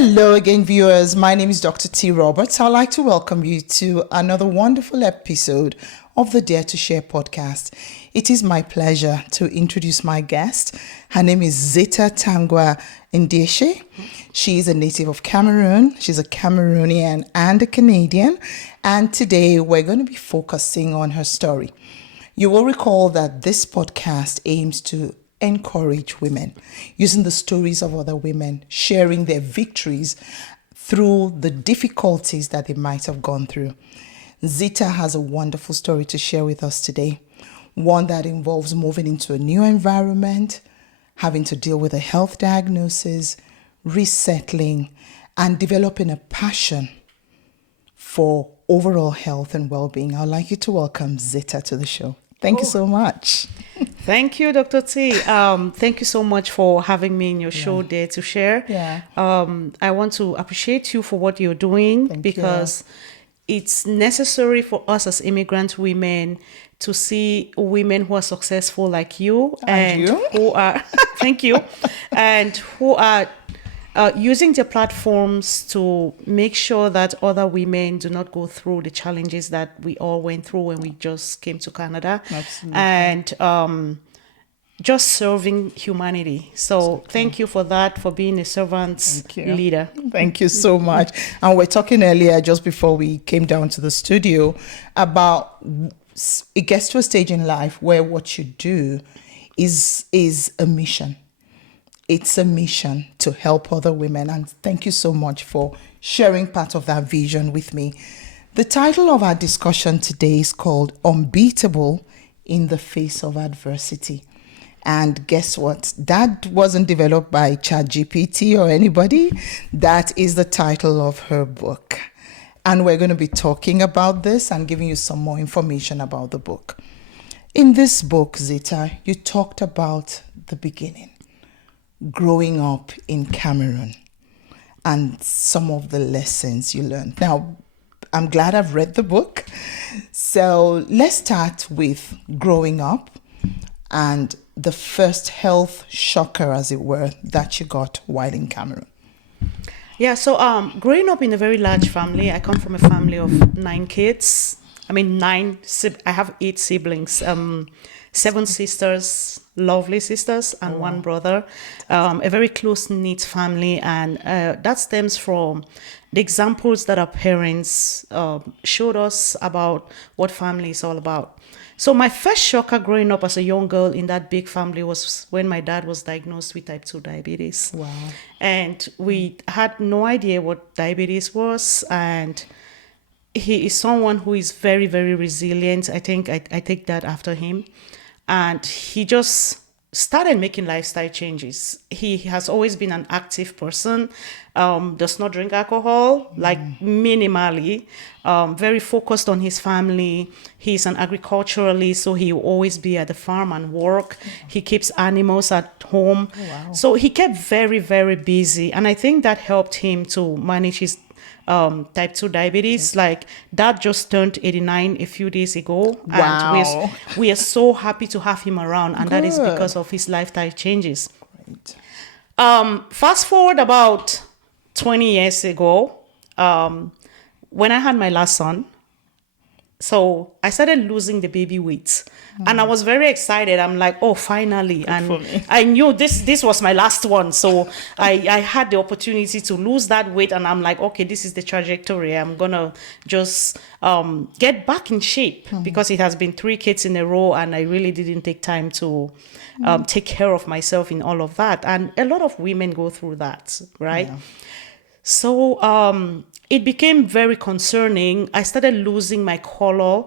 Hello again, viewers. My name is Dr. T. Roberts. I'd like to welcome you to another wonderful episode of the Dare to Share podcast. It is my pleasure to introduce my guest. Her name is Zita Tangwa Ndeshe. She is a native of Cameroon. She's a Cameroonian and a Canadian. And today we're going to be focusing on her story. You will recall that this podcast aims to encourage women using the stories of other women, sharing their victories through the difficulties that they might have gone through. Zita has a wonderful story to share with us today, one that involves moving into a new environment, having to deal with a health diagnosis, resettling, and developing a passion for overall health and well-being. I'd like you to welcome Zita to the show. Thank you so much. Thank you, Dr. T. Thank you so much for having me in your show, Dare to Share. I want to appreciate you for what you're doing because it's necessary for us as immigrant women to see women who are successful like you and who are, thank you, and who are using their platforms to make sure that other women do not go through the challenges that we all went through when we just came to Canada. Absolutely. And just serving humanity. So thank you for that, for being a servant leader. Thank you so much. And we're talking earlier, just before we came down to the studio, about it gets to a stage in life where what you do is a mission. It's a mission to help other women. And thank you so much for sharing part of that vision with me. The title of our discussion today is called Unbeatable in the Face of Adversity. And guess what? That wasn't developed by ChatGPT or anybody. That is the title of her book. And we're going to be talking about this and giving you some more information about the book. In this book, Zita, you talked about the beginning, growing up in Cameroon, and some of the lessons you learned. Now, I'm glad I've read the book. So let's start with growing up and the first health shocker, as it were, that you got while in Cameroon. Yeah, so growing up in a very large family, I come from a family of 9 kids. I have 8 siblings, 7 sisters, lovely sisters, and 1 brother. A very close-knit family, and that stems from the examples that our parents showed us about what family is all about. So my first shocker growing up as a young girl in that big family was when my dad was diagnosed with type 2 diabetes. Wow. And we had no idea what diabetes was. And he is someone who is very, very resilient. I think I take that after him. And he just started making lifestyle changes. He has always been an active person, does not drink alcohol, like minimally, very focused on his family. He's an agriculturalist, so he will always be at the farm and work. He keeps animals at home. Wow. So he kept very, very busy. And I think that helped him to manage his type 2 diabetes. Like, Dad just turned 89 a few days ago. Wow. And we are so happy to have him around. And Good. that is because of his lifestyle changes. Great. Fast forward about 20 years ago, when I had my last son, so I started losing the baby weight. And I was very excited. I'm like, oh, finally. And I knew this was my last one. So I had the opportunity to lose that weight. And I'm like, okay, this is the trajectory. I'm going to just get back in shape because it has been 3 kids in a row. And I really didn't take time to take care of myself in all of that. And a lot of women go through that, right? Yeah. So it became very concerning. I started losing my color.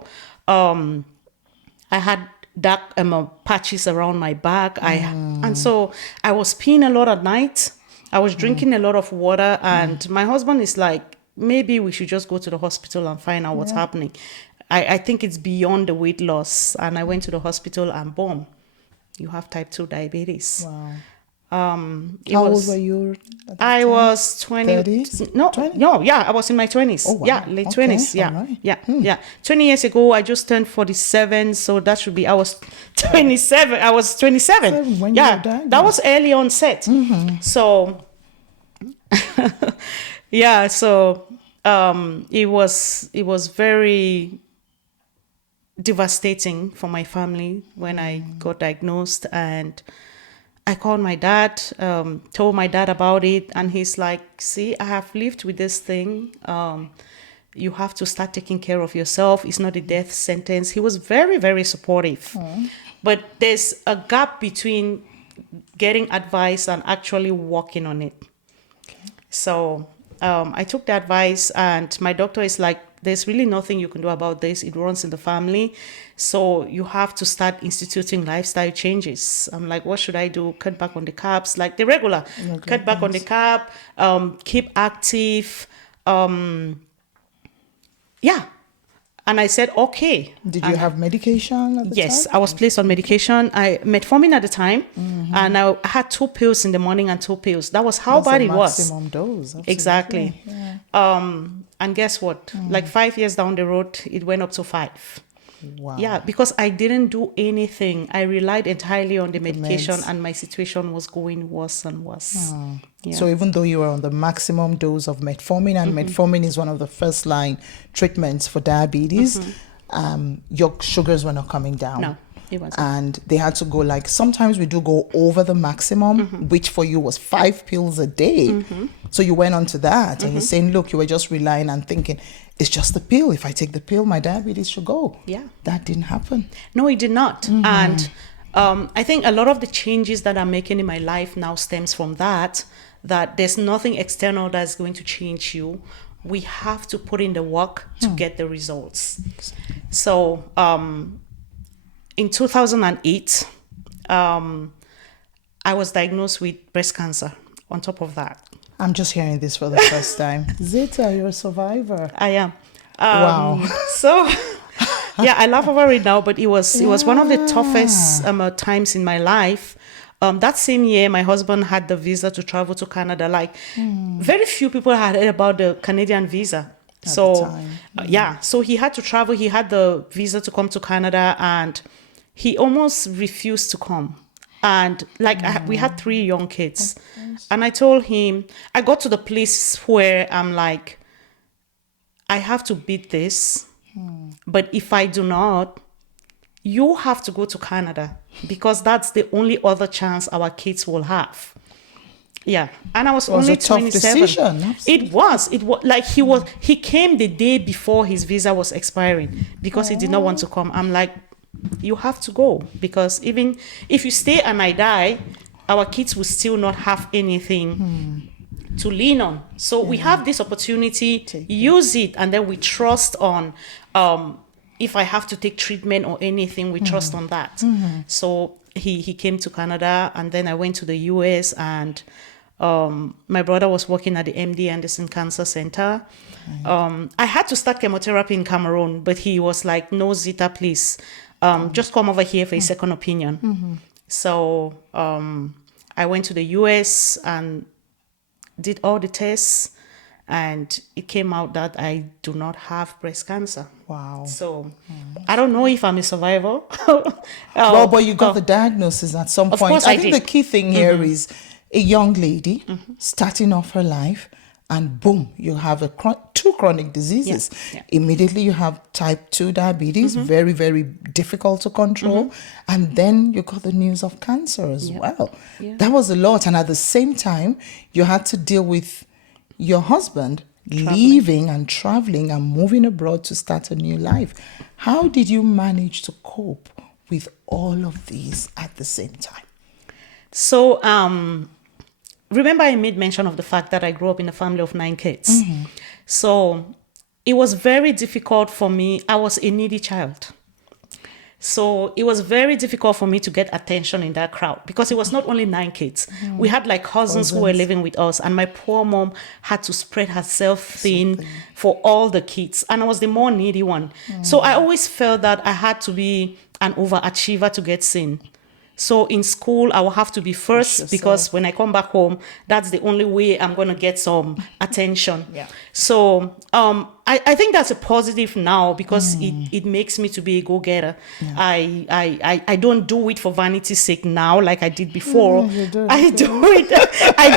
I had dark patches around my back. And so I was peeing a lot at night. I was drinking a lot of water. And my husband is like, maybe we should just go to the hospital and find out what's happening. I think it's beyond the weight loss. And I went to the hospital and boom, you have type 2 diabetes. Wow. How old were you at that I time? was 20. 30s? No, 20? no, yeah, I was in my 20s. Oh, wow. Yeah, late Okay, 20s. Yeah, all right. yeah. 20 years ago, I just turned 47. So that should be, I was 27. I was 27. When you were That was early onset. So Yeah, so it was very devastating for my family when I got diagnosed, and I called my dad, told my dad about it, and he's like, "See, I have lived with this thing. You have to start taking care of yourself. It's not a death sentence." He was very, very supportive, but there's a gap between getting advice and actually working on it. So I took the advice, and my doctor is like, "There's really nothing you can do about this. It runs in the family. So you have to start instituting lifestyle changes." I'm like, "What should I do? Cut back on the carbs, like the regular, cut back on the carb, keep active." Yeah. And I said, okay. Did you have medication at the Yes, time? I was placed on medication. I metformin at the time, and I had 2 pills in the morning and 2 pills. That was how That's bad the it was. maximum dose. Absolutely. Exactly. Yeah. And guess what? Like 5 years down the road, it went up to 5. Wow. Yeah, because I didn't do anything. I relied entirely on the medication, meds. and my situation was going worse and worse. Yeah. So even though you were on the maximum dose of metformin, and metformin is one of the first line treatments for diabetes, your sugars were not coming down. No, it wasn't. And they had to go, like, sometimes we do go over the maximum, which for you was 5 pills a day. So you went on to that, and you're saying, look, you were just relying and thinking, it's just the pill. If I take the pill, my diabetes should go. Yeah. That didn't happen. No, it did not. And I think a lot of the changes that I'm making in my life now stems from that there's nothing external that's going to change you. We have to put in the work to get the results. So in 2008, I was diagnosed with breast cancer on top of that. I'm just hearing this for the first time. Zita, you're a survivor. I am. Wow. So, yeah, I laugh over it now, but it was one of the toughest times in my life. That same year, my husband had the visa to travel to Canada. Like, very few people had heard about the Canadian visa. At the time. So he had to travel. He had the visa to come to Canada, and he almost refused to come. And we had 3 young kids. And I told him, I got to the place where I'm like, I have to beat this. But if I do not, you have to go to Canada, because that's the only other chance our kids will have. Yeah. And I was only a tough 27. decision. It was like he came the day before his visa was expiring because he did not want to come. I'm like, you have to go, because even if you stay and I die, our kids will still not have anything to lean on. So we have this opportunity, use it, and then we trust on if I have to take treatment or anything, we trust on that. So he came to Canada, and then I went to the US, and my brother was working at the MD Anderson Cancer Center. I had to start chemotherapy in Cameroon, but he was like, "No, Zita, please, just come over here for a second opinion." So I went to the US and did all the tests, and it came out that I do not have breast cancer. Wow. So I don't know if I'm a survivor. Well, but you got the diagnosis at some point. course I I think did. the key thing here is a young lady starting off her life, and boom, you have 2 chronic diseases. Yeah. Immediately you have type 2 diabetes, very, very difficult to control. And then you got the news of cancer as well. Yeah. That was a lot. And at the same time, you had to deal with your husband leaving and traveling and moving abroad to start a new life. How did you manage to cope with all of these at the same time? So remember I made mention of the fact that I grew up in a family of 9 kids. So it was very difficult for me. I was a needy child. So it was very difficult for me to get attention in that crowd, because it was not only 9 kids. We had like cousins who were living with us, and my poor mom had to spread herself thin for all the kids. And I was the more needy one. So I always felt that I had to be an overachiever to get seen. So in school, I will have to be first yourself. because when I come back home, that's the only way I'm going to get some attention. Yeah. So I think that's a positive now because it makes me to be a go-getter. Yeah. I don't do it for vanity's sake now like I did before. You do. I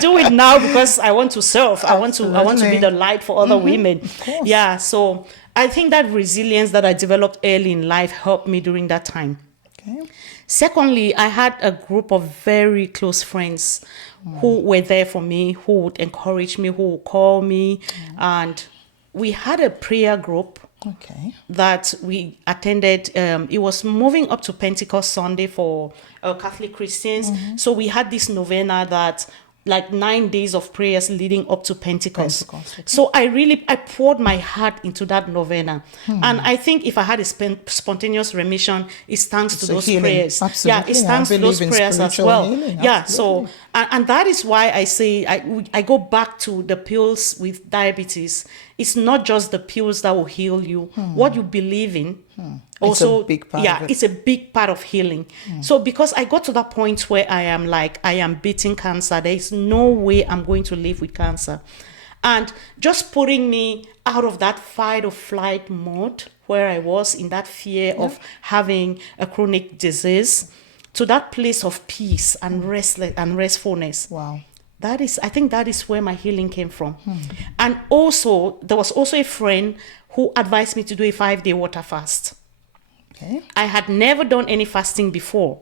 do it now because I want to serve. I want to be Absolutely. the light for other women. course. Yeah. So I think that resilience that I developed early in life helped me during that time. Okay. Secondly, I had a group of very close friends who were there for me, who would encourage me, who would call me. And we had a prayer group Okay. that we attended. It was moving up to Pentecost Sunday for Catholic Christians. So we had this novena that like 9 days of prayers leading up to Pentecost. Okay. So I poured my heart into that novena. And I think if I had a spontaneous remission, it's thanks to a those healing. prayers. Absolutely. Yeah, it's thanks I to those believe in prayers as spiritual well. healing. Yeah, Absolutely. so and that is why I say I go back to the pills with diabetes. It's not just the pills that will heal you. What you believe in also, It's a big part of it. it's a big part of healing. So because I got to that point where I am beating cancer, there is no way I'm going to live with cancer. And just putting me out of that fight or flight mode where I was in that fear of having a chronic disease to that place of peace and restfulness. Wow. I think that is where my healing came from. And also, there was also a friend who advised me to do a 5-day water fast. Okay. I had never done any fasting before.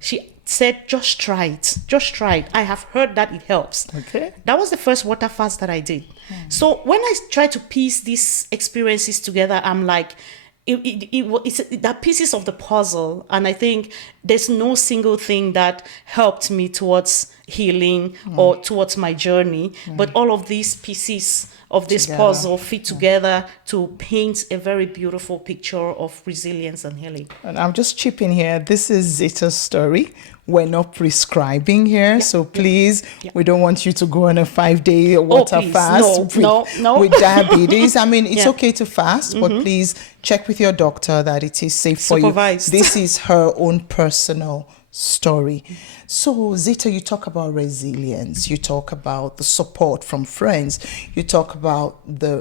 She said, just try it. Just try it. I have heard that it helps. Okay. That was the first water fast that I did. So when I try to piece these experiences together, I'm like, it's that pieces of the puzzle. And I think there's no single thing that helped me towards healing or towards my journey. But all of these pieces of this Together. puzzle fit together to paint a very beautiful picture of resilience and healing. And I'm just chipping here. This is Zita's story. We're not prescribing here, so please, we don't want you to go on a 5-day water please. fast No. with diabetes. I mean, it's okay to fast, but please check with your doctor that it is safe for you. Supervised. This is her own personal story. So, Zita, you talk about resilience. You talk about the support from friends. You talk about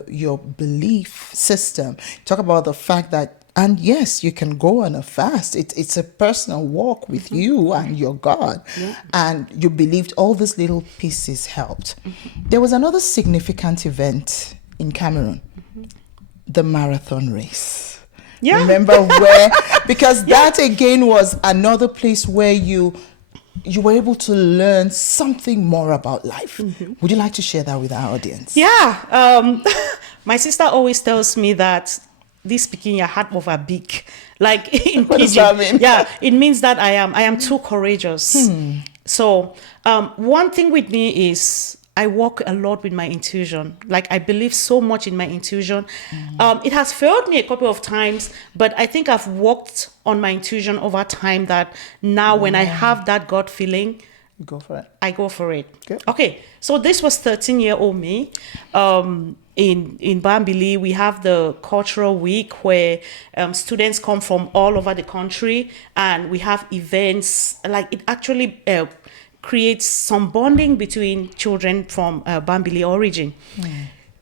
your belief system. You talk about the fact that, and yes, you can go on a fast. It's a personal walk with you and your God. And you believed all these little pieces helped. There was another significant event in Cameroon, the marathon race. Yeah. Remember where? Because that again was another place where you were able to learn something more about life. Would you like to share that with our audience? Yeah. My sister always tells me that this speaking your heart over big. Like in What does pidgin. that mean? Yeah, it means that I am too courageous. So one thing with me is I work a lot with my intuition. Like I believe so much in my intuition. It has failed me a couple of times, but I think I've worked on my intuition over time that now when I have that gut feeling, Go for it. I go for it. Good. Okay, so this was 13-year-old me. In Bambili, we have the cultural week where students come from all over the country, and we have events. Like it actually creates some bonding between children from Bambili origin.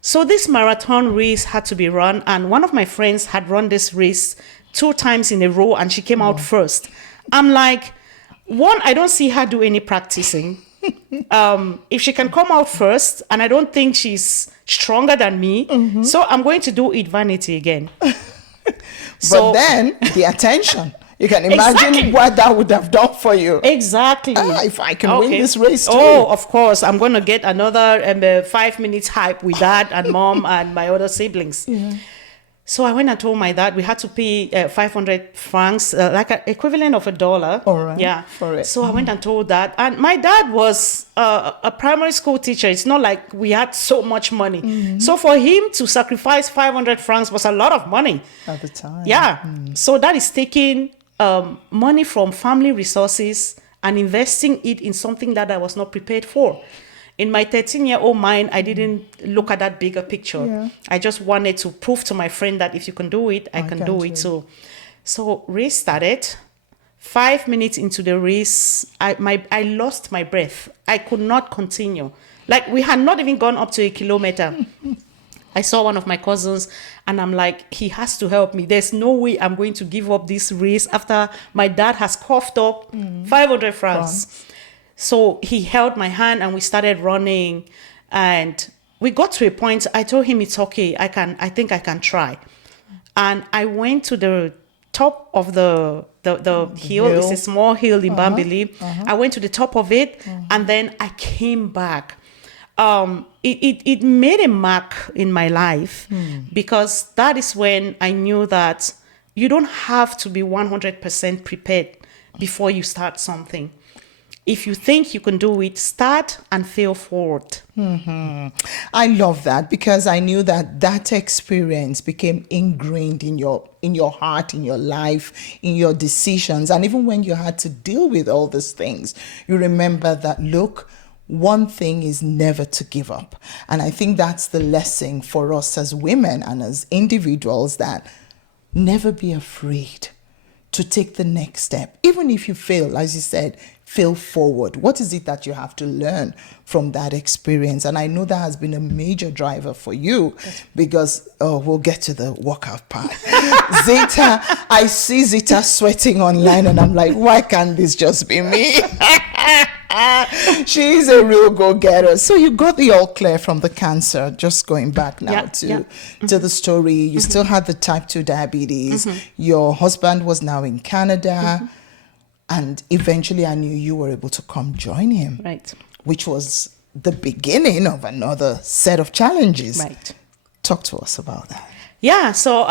So this marathon race had to be run, and one of my friends had run this race 2 times in a row, and she came out first. I'm like, one, I don't see her do any practicing. If she can come out first, and I don't think she's stronger than me, so I'm going to do it vanity again. But then the attention, you can imagine Exactly. what that would have done for you. Exactly. If I can win this race too. Oh, of course. I'm going to get another 5 minutes hype with dad and mom and my other siblings. So I went and told my dad we had to pay 500 francs, like an equivalent of $1. All right, Yeah. for it. So I went and told dad. And my dad was a primary school teacher. It's not like we had so much money. So for him to sacrifice 500 francs was a lot of money. At the time. Yeah. So that is taking money from family resources and investing it in something that I was not prepared for. In my 13-year-old mind, I didn't look at that bigger picture. Yeah. I just wanted to prove to my friend that if you can do it, I can do it too. So race started. 5 minutes into the race, I lost my breath. I could not continue. Like, we had not even gone up to 1 kilometer. I saw one of my cousins and I'm like, he has to help me. There's no way I'm going to give up this race after my dad has coughed up 500 francs. So he held my hand and we started running, and we got to a point. I told him it's okay. I think I can try. And I went to the top of the hill. It's a small hill in Bambili. I went to the top of it and then I came back. It made a mark in my life because that is when I knew that you don't have to be 100% prepared before you start something. If you think you can do it, start and fail forward. I love that, because I knew that experience became ingrained in your heart, in your life, in your decisions. And even when you had to deal with all these things, you remember that, look, one thing is never to give up. And I think that's the lesson for us as women and as individuals, that never be afraid to take the next step. Even if you fail, as you said, fail forward. What is it that you have to learn from that experience? And I know that has been a major driver for you, because we'll get to the workout part. Zita, I see Zita sweating online and I'm like, why can't this just be me? She's a real go-getter. So you got the all clear from the cancer, just going back now to the story. You still had the type 2 diabetes. Your husband was now in Canada. And eventually I knew you were able to come join him. Right. Which was the beginning of another set of challenges. Right. Talk to us about that. Yeah, so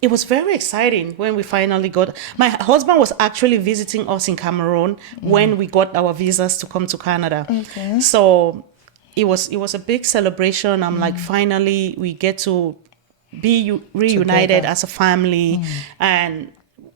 it was very exciting when we finally got... My husband was actually visiting us in Cameroon when we got our visas to come to Canada. Okay. So it was a big celebration. I'm like, finally, we get to be reunited Together. as a family, and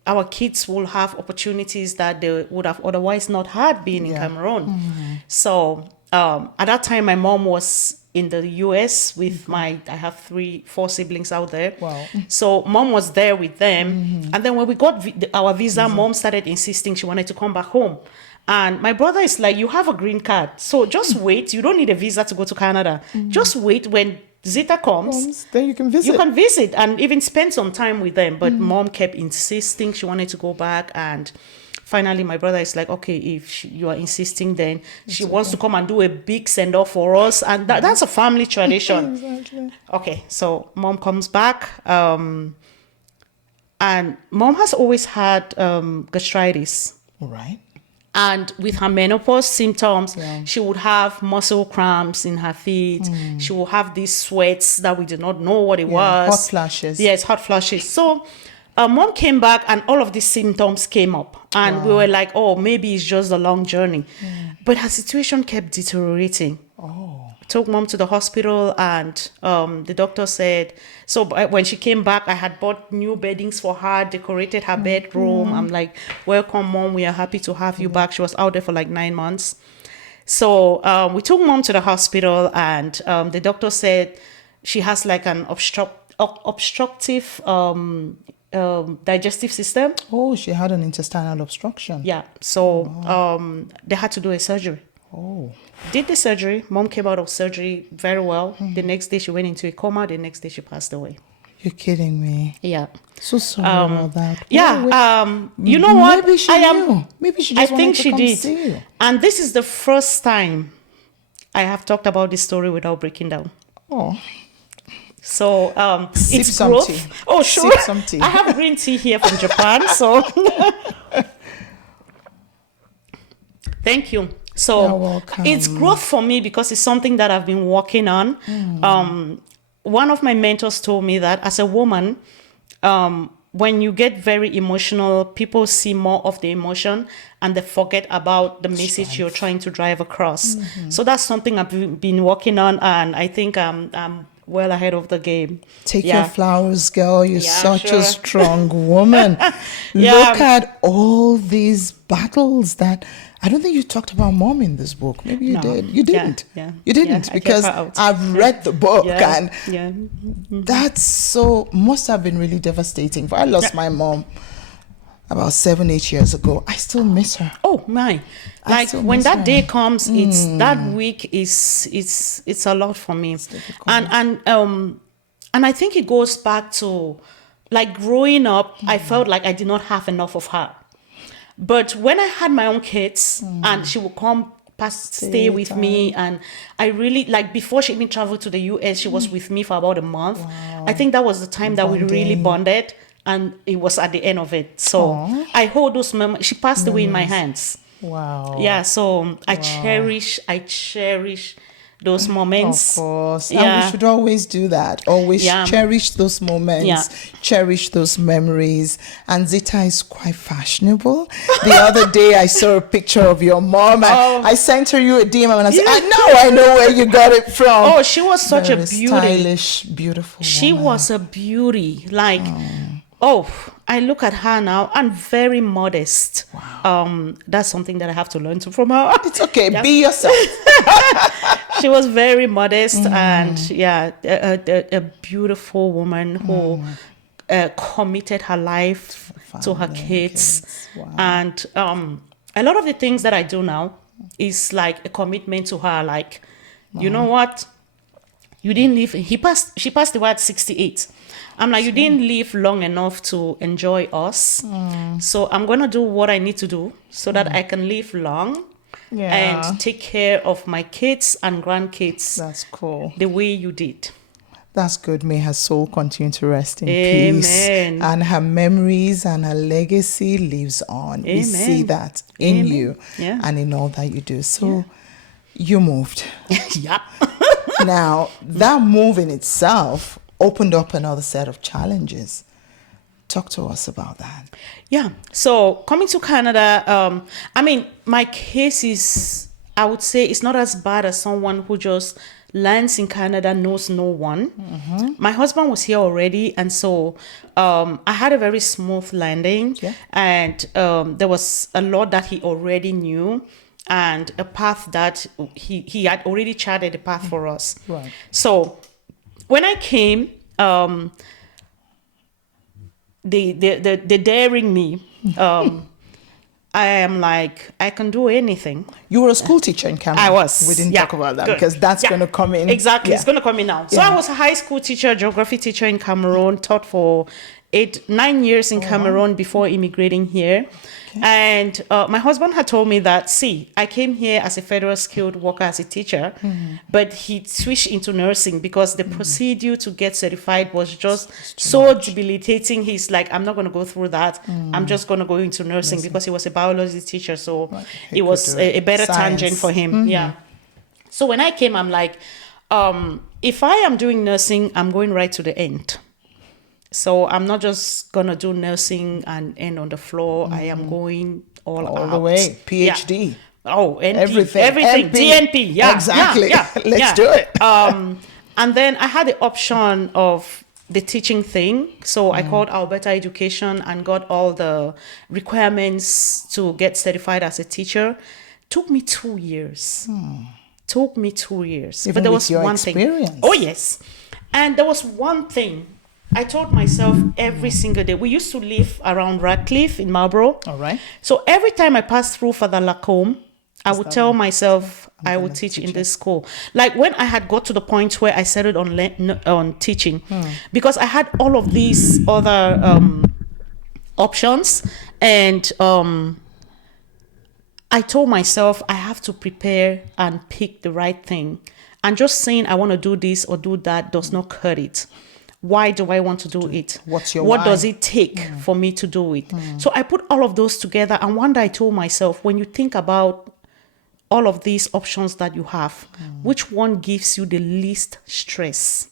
our kids will have opportunities that they would have otherwise not had being in Cameroon. So at that time, my mom was in the US with I have 4 siblings out there. Wow. So mom was there with them. And then when we got our visa, mom started insisting she wanted to come back home. And my brother is like, you have a green card, so just wait. You don't need a visa to go to Canada. Just wait. When Zita comes, then you can visit. You can visit and even spend some time with them. But mom kept insisting she wanted to go back. And finally, my brother is like, okay, if you are insisting, then she wants to come and do a big send-off for us. And that's a family tradition. Exactly. Okay, so mom comes back. And mom has always had gastritis. All right. And with her menopause symptoms, she would have muscle cramps in her feet. She will have these sweats that we did not know what it was. Hot flashes. Yes, hot flashes. So mom came back and all of these symptoms came up. And we were like, oh, maybe it's just a long journey. But her situation kept deteriorating. Took mom to the hospital, and the doctor said, so when she came back, I had bought new beddings for her, decorated her bedroom. I'm like, welcome, mom. We are happy to have you back. She was out there for like 9 months. So we took mom to the hospital, and the doctor said she has like an obstructive digestive system. Oh, she had an intestinal obstruction. Yeah. So they had to do a surgery. Oh. Did the surgery. Mom came out of surgery very well. The next day she went into a coma. The next day she passed away. You're kidding me. Yeah. So sorry about that. Yeah. You know what? Maybe she knew. Maybe she just wanted to come see you. And this is the first time I have talked about this story without breaking down. Oh. So Sip it's some growth. tea. Oh, sure. Sip some tea. I have green tea here from Japan. So thank you. So You're welcome. It's growth for me because it's something that I've been working on. One of my mentors told me that as a woman, when you get very emotional, people see more of the emotion and they forget about the message you're trying to drive across. So that's something I've been working on, and I think I'm well ahead of the game. Take your flowers, girl. You're such a strong woman. Yeah. Look at all these battles that I don't think you talked about mom in this book. Maybe you did. You didn't. You didn't, because I've read the book and that's so must have been really devastating. I lost my mom about 7-8 years ago. I still miss her. Oh my! I Like still when miss that her. day comes, it's that week is it's a lot for me, and I think it goes back to like growing up. I felt like I did not have enough of her, but when I had my own kids and she would come stay with me, and I really like before she even traveled to the US, she was with me for about a month. I think that was the time that we really bonded, and it was at the end of it. So I hold those memories. She passed away in my hands. Wow. Yeah, so I cherish those Of moments. course. And we Yeah. should always do that. Always Yeah. cherish those moments, Yeah. cherish those memories. And Zita is quite fashionable. The other day I saw a picture of your mom. I sent her you a DM and I said, I know where you got it from. Oh, she was such a Very beauty. stylish, beautiful She woman. was a beauty. Like, I look at her now and very modest. Wow. That's something that I have to learn from her. It's okay. Be yourself. She was very modest and a beautiful woman who committed her life to her kids. Wow. And a lot of the things that I do now is like a commitment to her. Like, you know what? You didn't live. She passed away at 68. I'm like, you didn't live long enough to enjoy us. So I'm gonna do what I need to do so that I can live long and take care of my kids and grandkids. That's cool. The way you did. That's good. May her soul continue to rest in Amen. peace. And her memories and her legacy lives on. We see that in you and in all that you do. So you moved. Yeah. Now, that move in itself opened up another set of challenges. Talk to us about that. Yeah. So coming to Canada, I mean, my case is, I would say, it's not as bad as someone who just lands in Canada, knows no one. My husband was here already, and so I had a very smooth landing, and there was a lot that he already knew, and a path that he had already charted a path for us. Right. So when I came, the daring me, I am like, I can do anything. You were a school teacher in Cameroon. I was. We didn't talk about that because that's going to come in. Exactly. It's going to come in now. So I was a high school teacher, geography teacher in Cameroon, taught for 9 years in Cameroon before immigrating here. And my husband had told me that, see, I came here as a federal skilled worker as a teacher, but he switched into nursing because the procedure to get certified was just so debilitating. He's like, I'm not going to go through that. I'm just going to go into nursing because he was a biology teacher. So it was a better tangent for him. Yeah. So when I came, I'm like, if I am doing nursing, I'm going right to the end. So I'm not just going to do nursing and end on the floor. I am going all out. The way. PhD. Yeah. Oh, NP, everything. NP. DNP. Yeah. Exactly. Yeah. Let's do it. And then I had the option of the teaching thing. So I called Alberta Education and got all the requirements to get certified as a teacher. Took me 2 years. Took me 2 years. Even but there with was your one experience. thing. Oh, yes. And there was one thing I told myself every single day. We used to live around Radcliffe in Marlborough. All right. So every time I passed through Father Lacombe, I would tell myself I would teach in this school. Like when I had got to the point where I settled on teaching, because I had all of these other options, and I told myself I have to prepare and pick the right thing. And just saying I want to do this or do that does not cut it. Why do I want to do it? What why? Does it take for me to do it? So I put all of those together, and one day I told myself, when you think about all of these options that you have, which one gives you the least stress?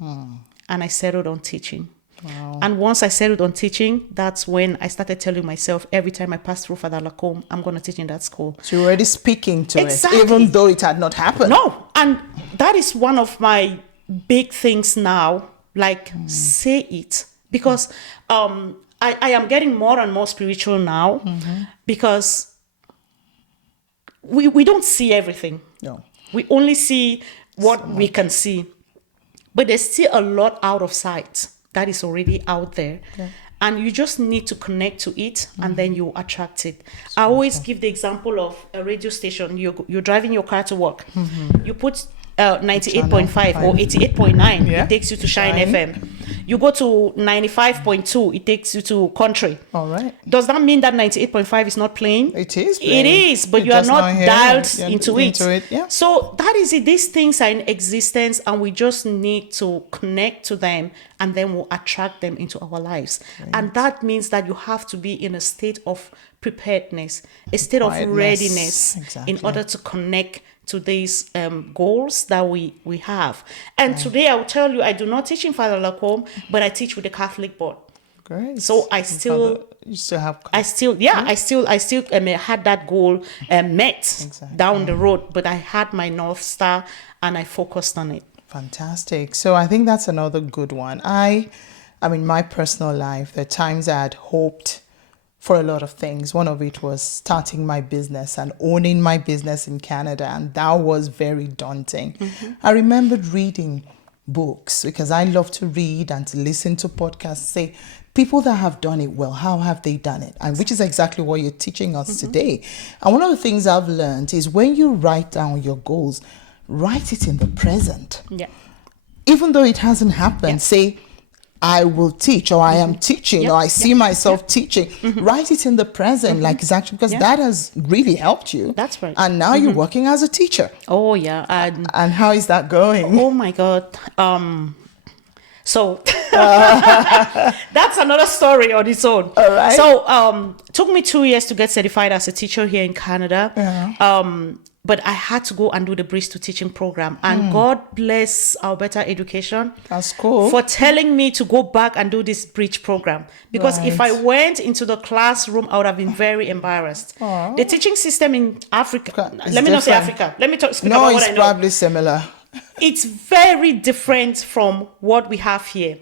And I settled on teaching. Wow. And once I settled on teaching, that's when I started telling myself every time I pass through Father Lacombe, I'm going to teach in that school. So you're already speaking to it, Exactly. even though it had not happened. No. And that is one of my big things now. Like, say it. Because I am getting more and more spiritual now, because we don't see everything. No. We only see what we can see. But there's still a lot out of sight that is already out there. and you just need to connect to it, and then you attract it. I always give the example of a radio station. You're driving your car to work. You put 98.5 or 88.9, it takes you to Shine FM. You go to 95.2, it takes you to country. All right. Does that mean that 98.5 is not playing? It is playing. It is, but you are not dialed into it. Yeah. So that is it. These things are in existence, and we just need to connect to them, and then we'll attract them into our lives. Right. And that means that you have to be in a state of preparedness, a state of readiness in order to connect to these goals that we have. And today I will tell you, I do not teach in Father Lacombe, but I teach with the Catholic board. Great. So I still had that goal met down the road, but I had my North Star and I focused on it. Fantastic. So I think that's another good one. I mean, my personal life, there are times I had hoped for a lot of things. One of it was starting my business and owning my business in Canada, and that was very daunting. I remembered reading books because I love to read and to listen to podcasts, say people that have done it well, how have they done it? And which is exactly what you're teaching us today. And one of the things I've learned is when you write down your goals, write it in the present. Yeah. Even though it hasn't happened, say, I will teach, or I am teaching, or I see myself teaching. Write it in the present, like it's actually, because that has really helped you. That's right. And now you're working as a teacher. Oh, yeah. And how is that going? Oh, my God. So that's another story on its own. All right. So took me 2 years to get certified as a teacher here in Canada. But I had to go and do the Bridge to Teaching program. And God bless Alberta Education. That's cool. For telling me to go back and do this Bridge program. Because if I went into the classroom, I would have been very embarrassed. Aww. The teaching system in Africa, let me not say Africa. Let me speak about what I know. No, it's probably similar. It's very different from what we have here.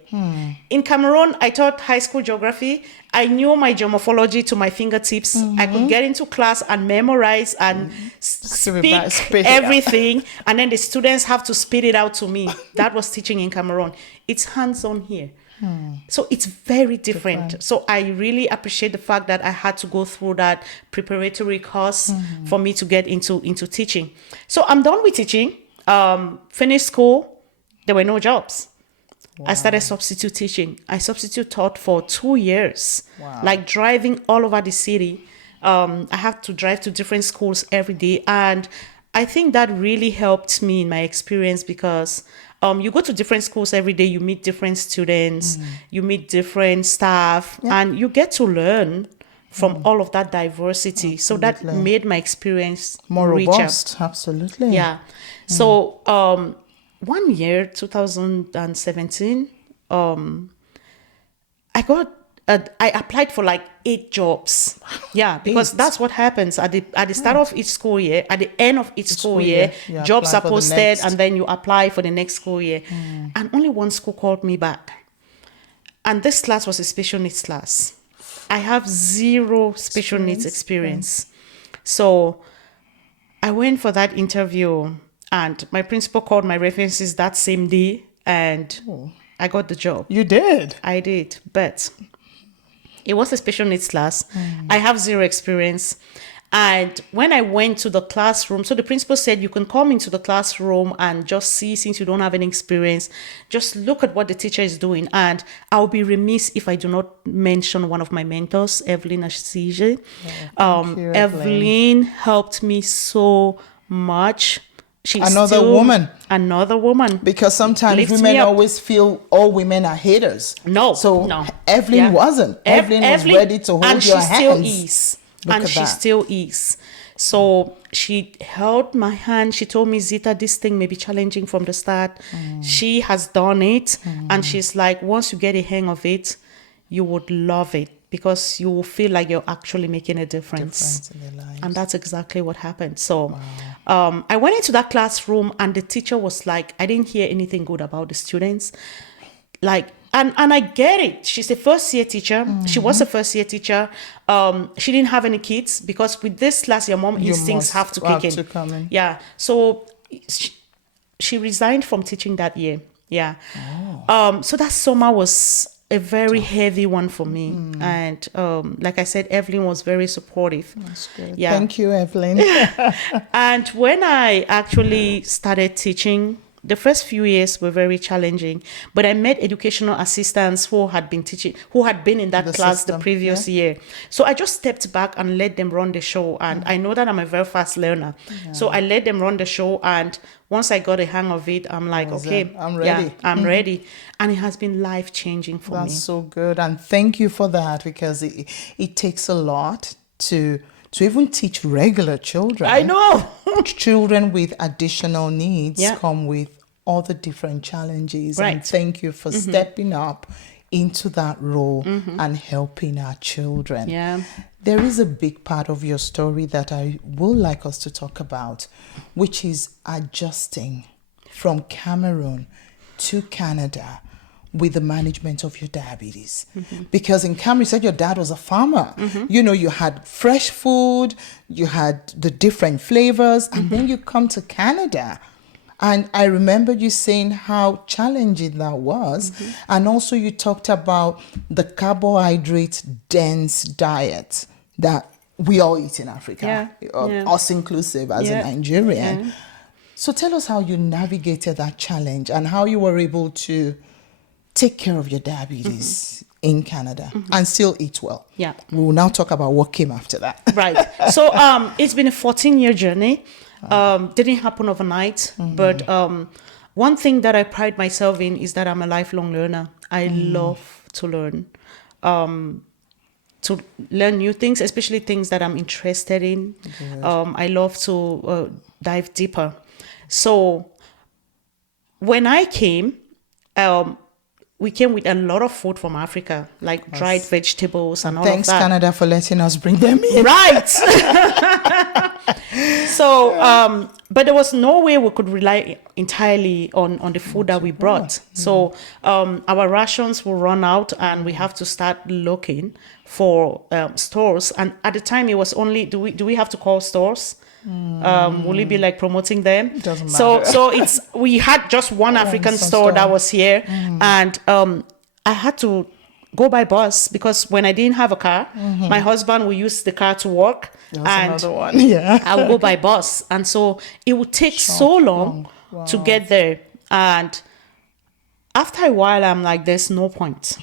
In Cameroon, I taught high school geography. I knew my geomorphology to my fingertips. I could get into class and memorize and speak everything. And then the students have to spit it out to me. That was teaching in Cameroon. It's hands-on here. So it's very different. So I really appreciate the fact that I had to go through that preparatory course for me to get into teaching. So I'm done with teaching. Finished school, there were no jobs. Wow. I started substitute teaching. I substitute taught for 2 years, like driving all over the city. I have to drive to different schools every day. And I think that really helped me in my experience because you go to different schools every day, you meet different students, you meet different staff, and you get to learn from all of that diversity. Absolutely. So that made my experience more richer. Robust. Absolutely. Yeah. So 1 year, 2017, I applied for like 8 jobs. Yeah, because that's what happens at the start of each school year, at the end of each school year, jobs are posted and then you apply for the next school year. And only one school called me back. And this class was a special needs class. I have zero special needs experience. So I went for that interview and my principal called my references that same day and I got the job. You did? I did, but it was a special needs class. I have zero experience. And when I went to the classroom, so the principal said, you can come into the classroom and just see, since you don't have any experience, just look at what the teacher is doing. And I'll be remiss if I do not mention one of my mentors, Evelyn Ashije. Evelyn helped me so much. She's another woman. Because sometimes women always feel all women are haters. No. Evelyn wasn't. Evelyn was ready to hold your hands. She still is. So she held my hand. She told me, Zita, this thing may be challenging from the start. She has done it. And she's like, once you get a hang of it, you would love it because you will feel like you're actually making a difference in their lives. And that's exactly what happened. So I went into that classroom and the teacher was like, I didn't hear anything good about the students. And I get it. She's a first year teacher. She was a first year teacher. She didn't have any kids because with this class, your mom instincts have to kick in. Yeah. So she resigned from teaching that year. Yeah. So that summer was a very heavy one for me. And like I said, Evelyn was very supportive. That's good. Yeah. Thank you, Evelyn. And when I actually started teaching, the first few years were very challenging, but I met educational assistants who had been teaching, who had been in that The class system, the previous year. So I just stepped back and let them run the show. And I know that I'm a very fast learner. So I let them run the show. And once I got a hang of it, I'm like, okay, I'm ready. Yeah, I'm ready. And it has been life-changing for me. That's so good. And thank you for that, because it takes a lot to even teach regular children. I know. Children with additional needs Yeah. come with other different challenges. Right. And thank you for stepping up into that role and helping our children. Yeah. There is a big part of your story that I would like us to talk about, which is adjusting from Cameroon to Canada with the management of your diabetes. Because in Cameroon, you said your dad was a farmer. You know, you had fresh food, you had the different flavors, and then you come to Canada. And I remember you saying how challenging that was. And also you talked about the carbohydrate dense diet that we all eat in Africa, us inclusive as a Nigerian. Yeah. So tell us how you navigated that challenge and how you were able to take care of your diabetes in Canada and still eat well. Yeah. We will now talk about what came after that. Right. So it's been a 14-year journey. Didn't happen overnight, but one thing that I pride myself in is that I'm a lifelong learner. I love to learn, to learn new things, especially things that I'm interested in. I love to dive deeper. So when I came, we came with a lot of food from Africa, like dried vegetables and all of that. Thanks, Canada, for letting us bring them in. Right. So, but there was no way we could rely entirely on the food that we brought. So our rations will run out and we have to start looking for stores. And at the time it was only, do we have to call stores? Will it be like promoting them? Doesn't matter. So we had just one African store that was here, and I had to go by bus because when I didn't have a car, my husband would use the car to work, and Another one. Yeah. I would go by bus, and so it would take so long to get there. And after a while, I'm like, there's no point.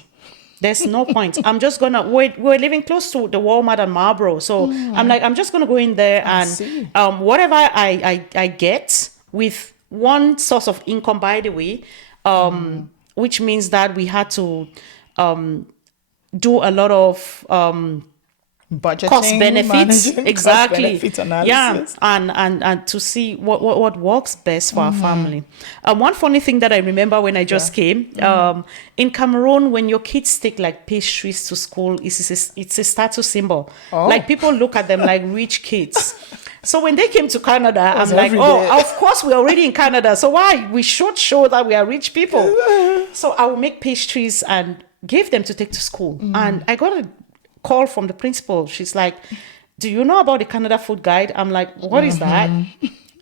There's no point. I'm just gonna wait. We're living close to the Walmart and Marlboro, so I'm like, I'm just gonna go in there and whatever I get with one source of income, by the way, which means that we had to do a lot of Budgeting, cost benefits, managing, exactly. cost benefit analysis. And to see what works best for our family. One funny thing that I remember when I just came, in Cameroon, when your kids take like pastries to school, it's a status symbol. Like people look at them like rich kids. So when they came to Canada, I'm like, of course we're already in Canada, so why? We should show that we are rich people. So I will make pastries and give them to take to school. And I got a call from the principal. She's like, do you know about the Canada Food Guide? I'm like, what is that?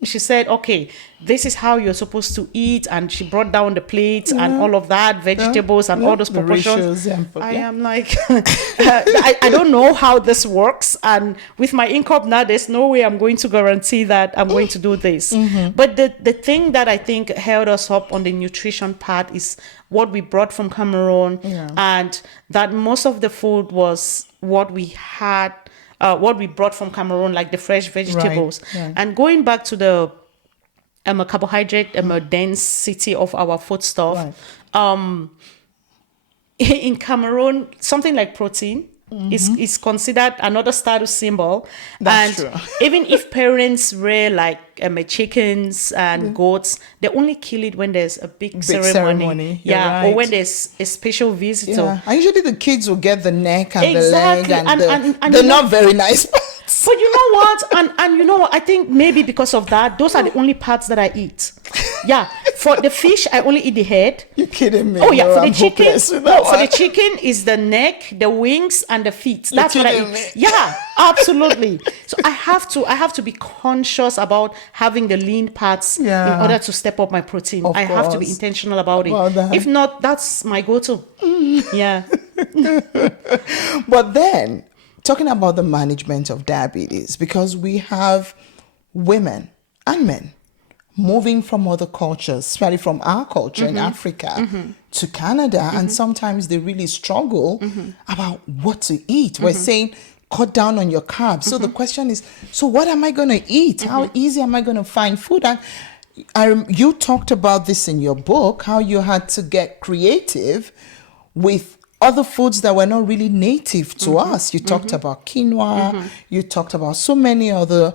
She said, okay, this is how you're supposed to eat. And she brought down the plates and all of that, vegetables and all those proportions. I am like, I don't know how this works. And with my income now, there's no way I'm going to guarantee that I'm going to do this. But the thing that I think held us up on the nutrition part is what we brought from Cameroon, and that most of the food was what we had, what we brought from Cameroon, like the fresh vegetables. And going back to the carbohydrate density of our foodstuff, in Cameroon, something like protein is considered another status symbol. That's and true. Even if parents rear like chickens and goats, they only kill it when there's a big ceremony. Right. Or when there's a special visitor. And usually the kids will get the neck and the leg and and they're not very nice parts. But you know what? And you know what? I think maybe because of that, those are the only parts that I eat. Yeah. For the fish, I only eat the head. You're kidding me. Oh yeah, No, for the I'm chicken. hopeless with that For the one. chicken is the neck, the wings, and the feet. That's what I kidding eat. me. Yeah, absolutely. So I have to be conscious about having the lean parts in order to step up my protein. Of I have to be course. intentional about it. About that. If not, that's my go-to. Yeah. But then, talking about the management of diabetes, because we have women and men moving from other cultures, especially from our culture in Africa to Canada, and sometimes they really struggle about what to eat. We're saying, cut down on your carbs. So the question is, so what am I going to eat? How easy am I going to find food? And you talked about this in your book, how you had to get creative with other foods that were not really native to us. You talked about quinoa. You talked about so many other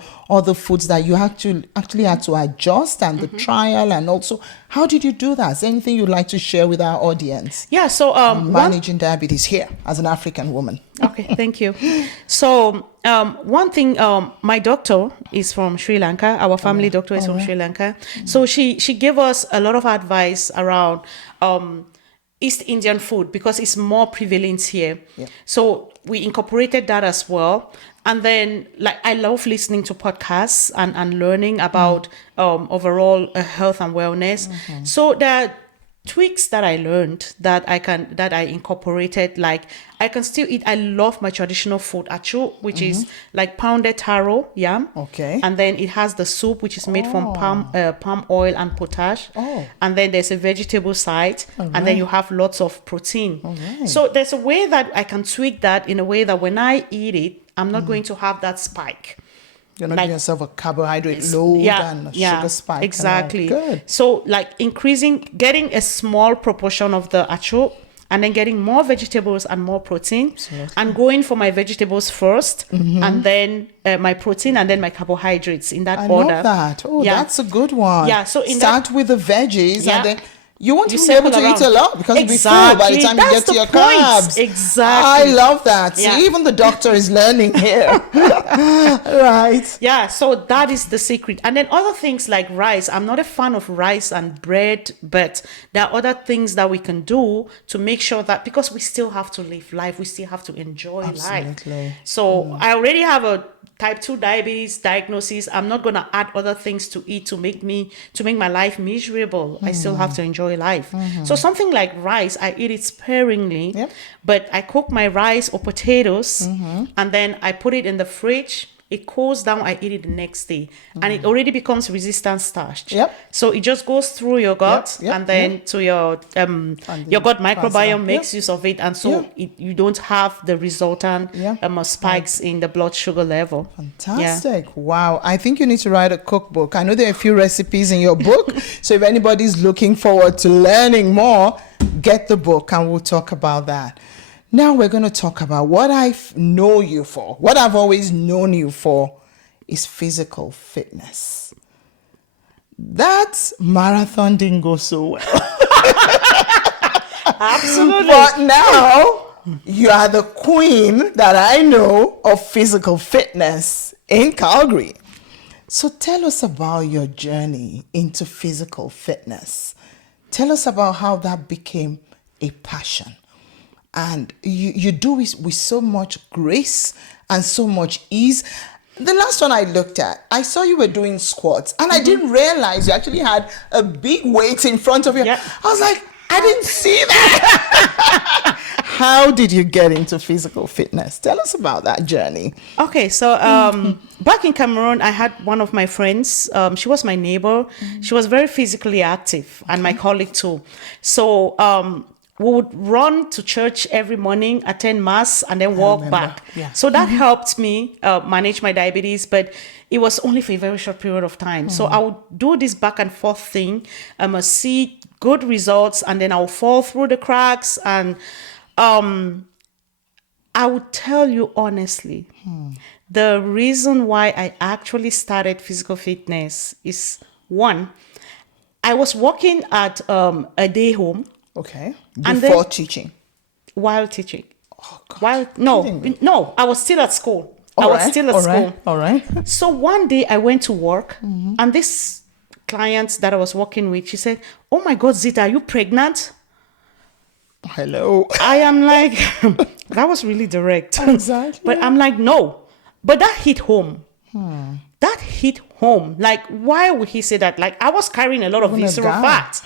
foods that you actually had to adjust, and the trial, and also how did you do that? Is there anything you'd like to share with our audience? Yeah. So managing diabetes here as an African woman. Okay, thank you. So one thing, my doctor is from Sri Lanka. Our family doctor is from Sri Lanka. So she gave us a lot of advice around East Indian food because it's more prevalent here. Yeah. So we incorporated that as well. And then, like, I love listening to podcasts and learning about overall health and wellness. So there are tweaks that I learned that I incorporated. Like, I can still eat. I love my traditional food, achu, which is like pounded taro yam. Okay. And then it has the soup, which is made from palm oil and potash. Oh. And then there's a vegetable side, and then you have lots of protein. Right. So there's a way that I can tweak that in a way that when I eat it, I'm not going to have that spike. You're not giving yourself a carbohydrate load and a sugar spike. Exactly. Good. So like getting a small proportion of the acho, and then getting more vegetables and more protein. Absolutely. And going for my vegetables first, and then my protein, and then my carbohydrates in that order. I love that. Oh, that's a good one. Yeah. So start with the veggies, and then you want to be able to eat a lot because you'll be full by the time you get to your carbs. Exactly. I love that. Yeah. See, even the doctor is learning here. Right. Yeah, so that is the secret. And then other things like rice. I'm not a fan of rice and bread, but there are other things that we can do to make sure that, because we still have to live life, we still have to enjoy life. So I already have a type 2 diabetes diagnosis. I'm not going to add other things to eat to make my life miserable. I still have to enjoy life. So something like rice, I eat it sparingly, but I cook my rice or potatoes, and then I put it in the fridge. It cools down, I eat it the next day, and it already becomes resistant starch. So it just goes through your gut, and then to your gut microbiome makes use of it, and so you don't have the resultant spikes in the blood sugar level. Fantastic. Wow. I think you need to write a cookbook. I know there are a few recipes in your book, so if anybody's looking forward to learning more, get the book and we'll talk about that. Now we're going to talk about what I know you for. What I've always known you for is physical fitness. That marathon didn't go so well. Absolutely. But now you are the queen that I know of physical fitness in Calgary. So tell us about your journey into physical fitness. Tell us about how that became a passion. And you do it with so much grace and so much ease. The last one I looked at, I saw you were doing squats, and I didn't realize you actually had a big weight in front of you. I was like, I didn't see that. How did you get into physical fitness? Tell us about that journey. Okay, so back in Cameroon, I had one of my friends. She was my neighbor. She was very physically active, and my colleague too. So we would run to church every morning, attend mass, and then walk back. So that helped me manage my diabetes, but it was only for a very short period of time. So I would do this back and forth thing. I must see good results, and then I'll fall through the cracks. And I would tell you honestly, the reason why I actually started physical fitness is, one, I was working at a day home. Okay. Before teaching? While teaching. Oh, God. No, I was still at school. All right. So one day I went to work, and this client that I was working with, she said, "Oh my God, Zita, are you pregnant?" Hello. I am like, that was really direct. Exactly. But I'm like, no. But that hit home. That hit home. Like, why would he say that? Like, I was carrying a lot of visceral fat.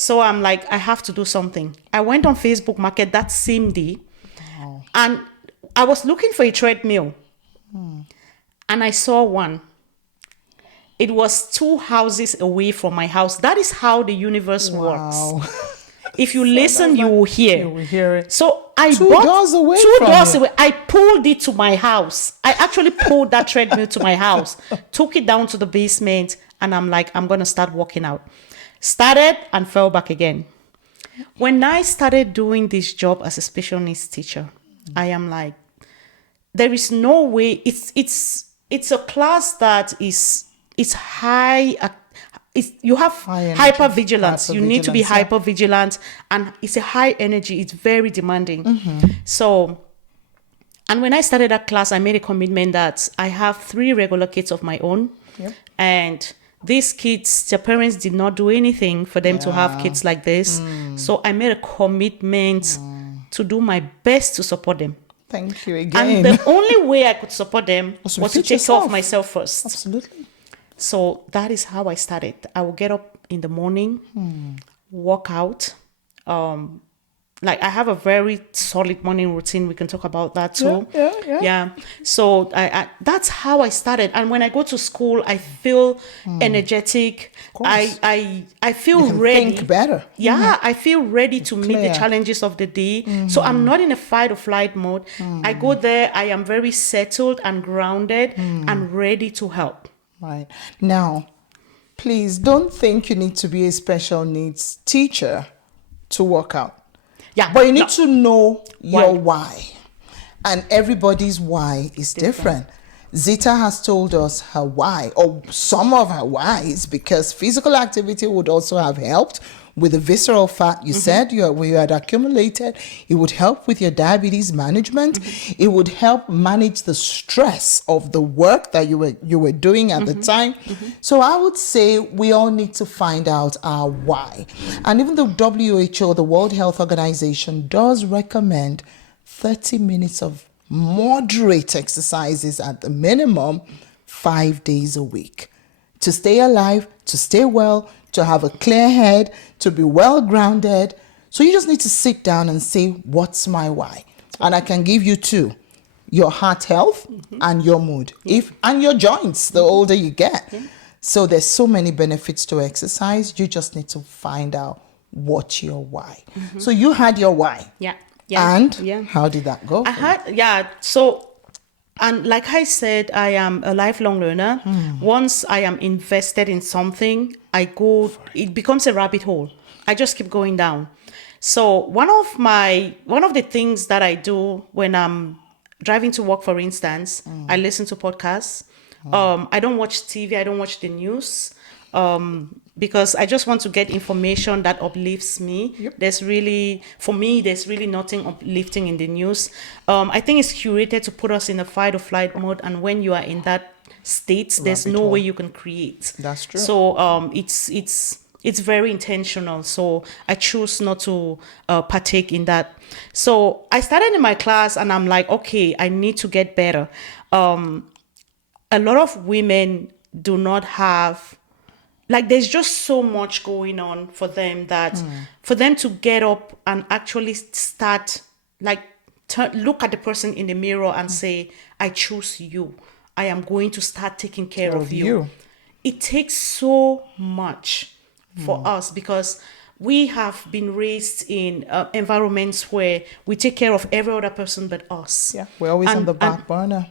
So I'm like, I have to do something. I went on Facebook Market that same day, and I was looking for a treadmill, and I saw one. It was 2 houses away from my house. That is how the universe works. If you listen, you will hear. You will hear it. So I 2 bought doors away 2 from doors you. away. I pulled it to my house. I actually pulled that treadmill to my house, took it down to the basement, and I'm like, I'm going to start working out. Started and fell back again. When I started doing this job as a special needs teacher, I am like, there is no way. It's a class that is high. You have hyper vigilance. You need to be hyper vigilant, and it's a high energy. It's very demanding. So, and when I started that class, I made a commitment that I have 3 regular kids of my own, and these kids, their parents did not do anything for them to have kids like this. So I made a commitment to do my best to support them. Thank you again. And the only way I could support them was to take care of myself first. Absolutely. So that is how I started. I will get up in the morning, walk out. Like I have a very solid morning routine. We can talk about that too. Yeah. So that's how I started. And when I go to school, I feel energetic. I feel ready. Think better. Yeah, I feel ready to meet the challenges of the day. So I'm not in a fight or flight mode. I go there. I am very settled and grounded and ready to help. Right. Now, please don't think you need to be a special needs teacher to work out. Yeah. But you need to know your why. And everybody's why is different. Zita has told us her why, or some of her whys, because physical activity would also have helped with the visceral fat you said you had accumulated. It would help with your diabetes management. It would help manage the stress of the work that you were doing at the time. So I would say we all need to find out our why. And even the WHO, the World Health Organization, does recommend 30 minutes of moderate exercises at the minimum 5 days a week to stay alive, to stay well, to have a clear head, to be well grounded. So you just need to sit down and say, what's my why? And I can give you 2, your heart health and your mood, and your joints the older you get. So there's so many benefits to exercise. You just need to find out what's your why. So you had your why. And how did that go? So, and like I said, I am a lifelong learner. Once I am invested in something, it becomes a rabbit hole. I just keep going down. So one of the things that I do when I'm driving to work, for instance, I listen to podcasts. I don't watch TV. I don't watch the news. Because I just want to get information that uplifts me. There's really nothing uplifting in the news. I think it's curated to put us in a fight or flight mode. And when you are in that state, there's no way you can create. That's true. So it's very intentional. So I choose not to partake in that. So I started in my class and I'm like, okay, I need to get better. A lot of women do not have, like, there's just so much going on for them that for them to get up and actually start, like, look at the person in the mirror and say, I choose you. I am going to start taking care of you. It takes so much for us because we have been raised in environments where we take care of every other person but us. Yeah, we're always on the back burner.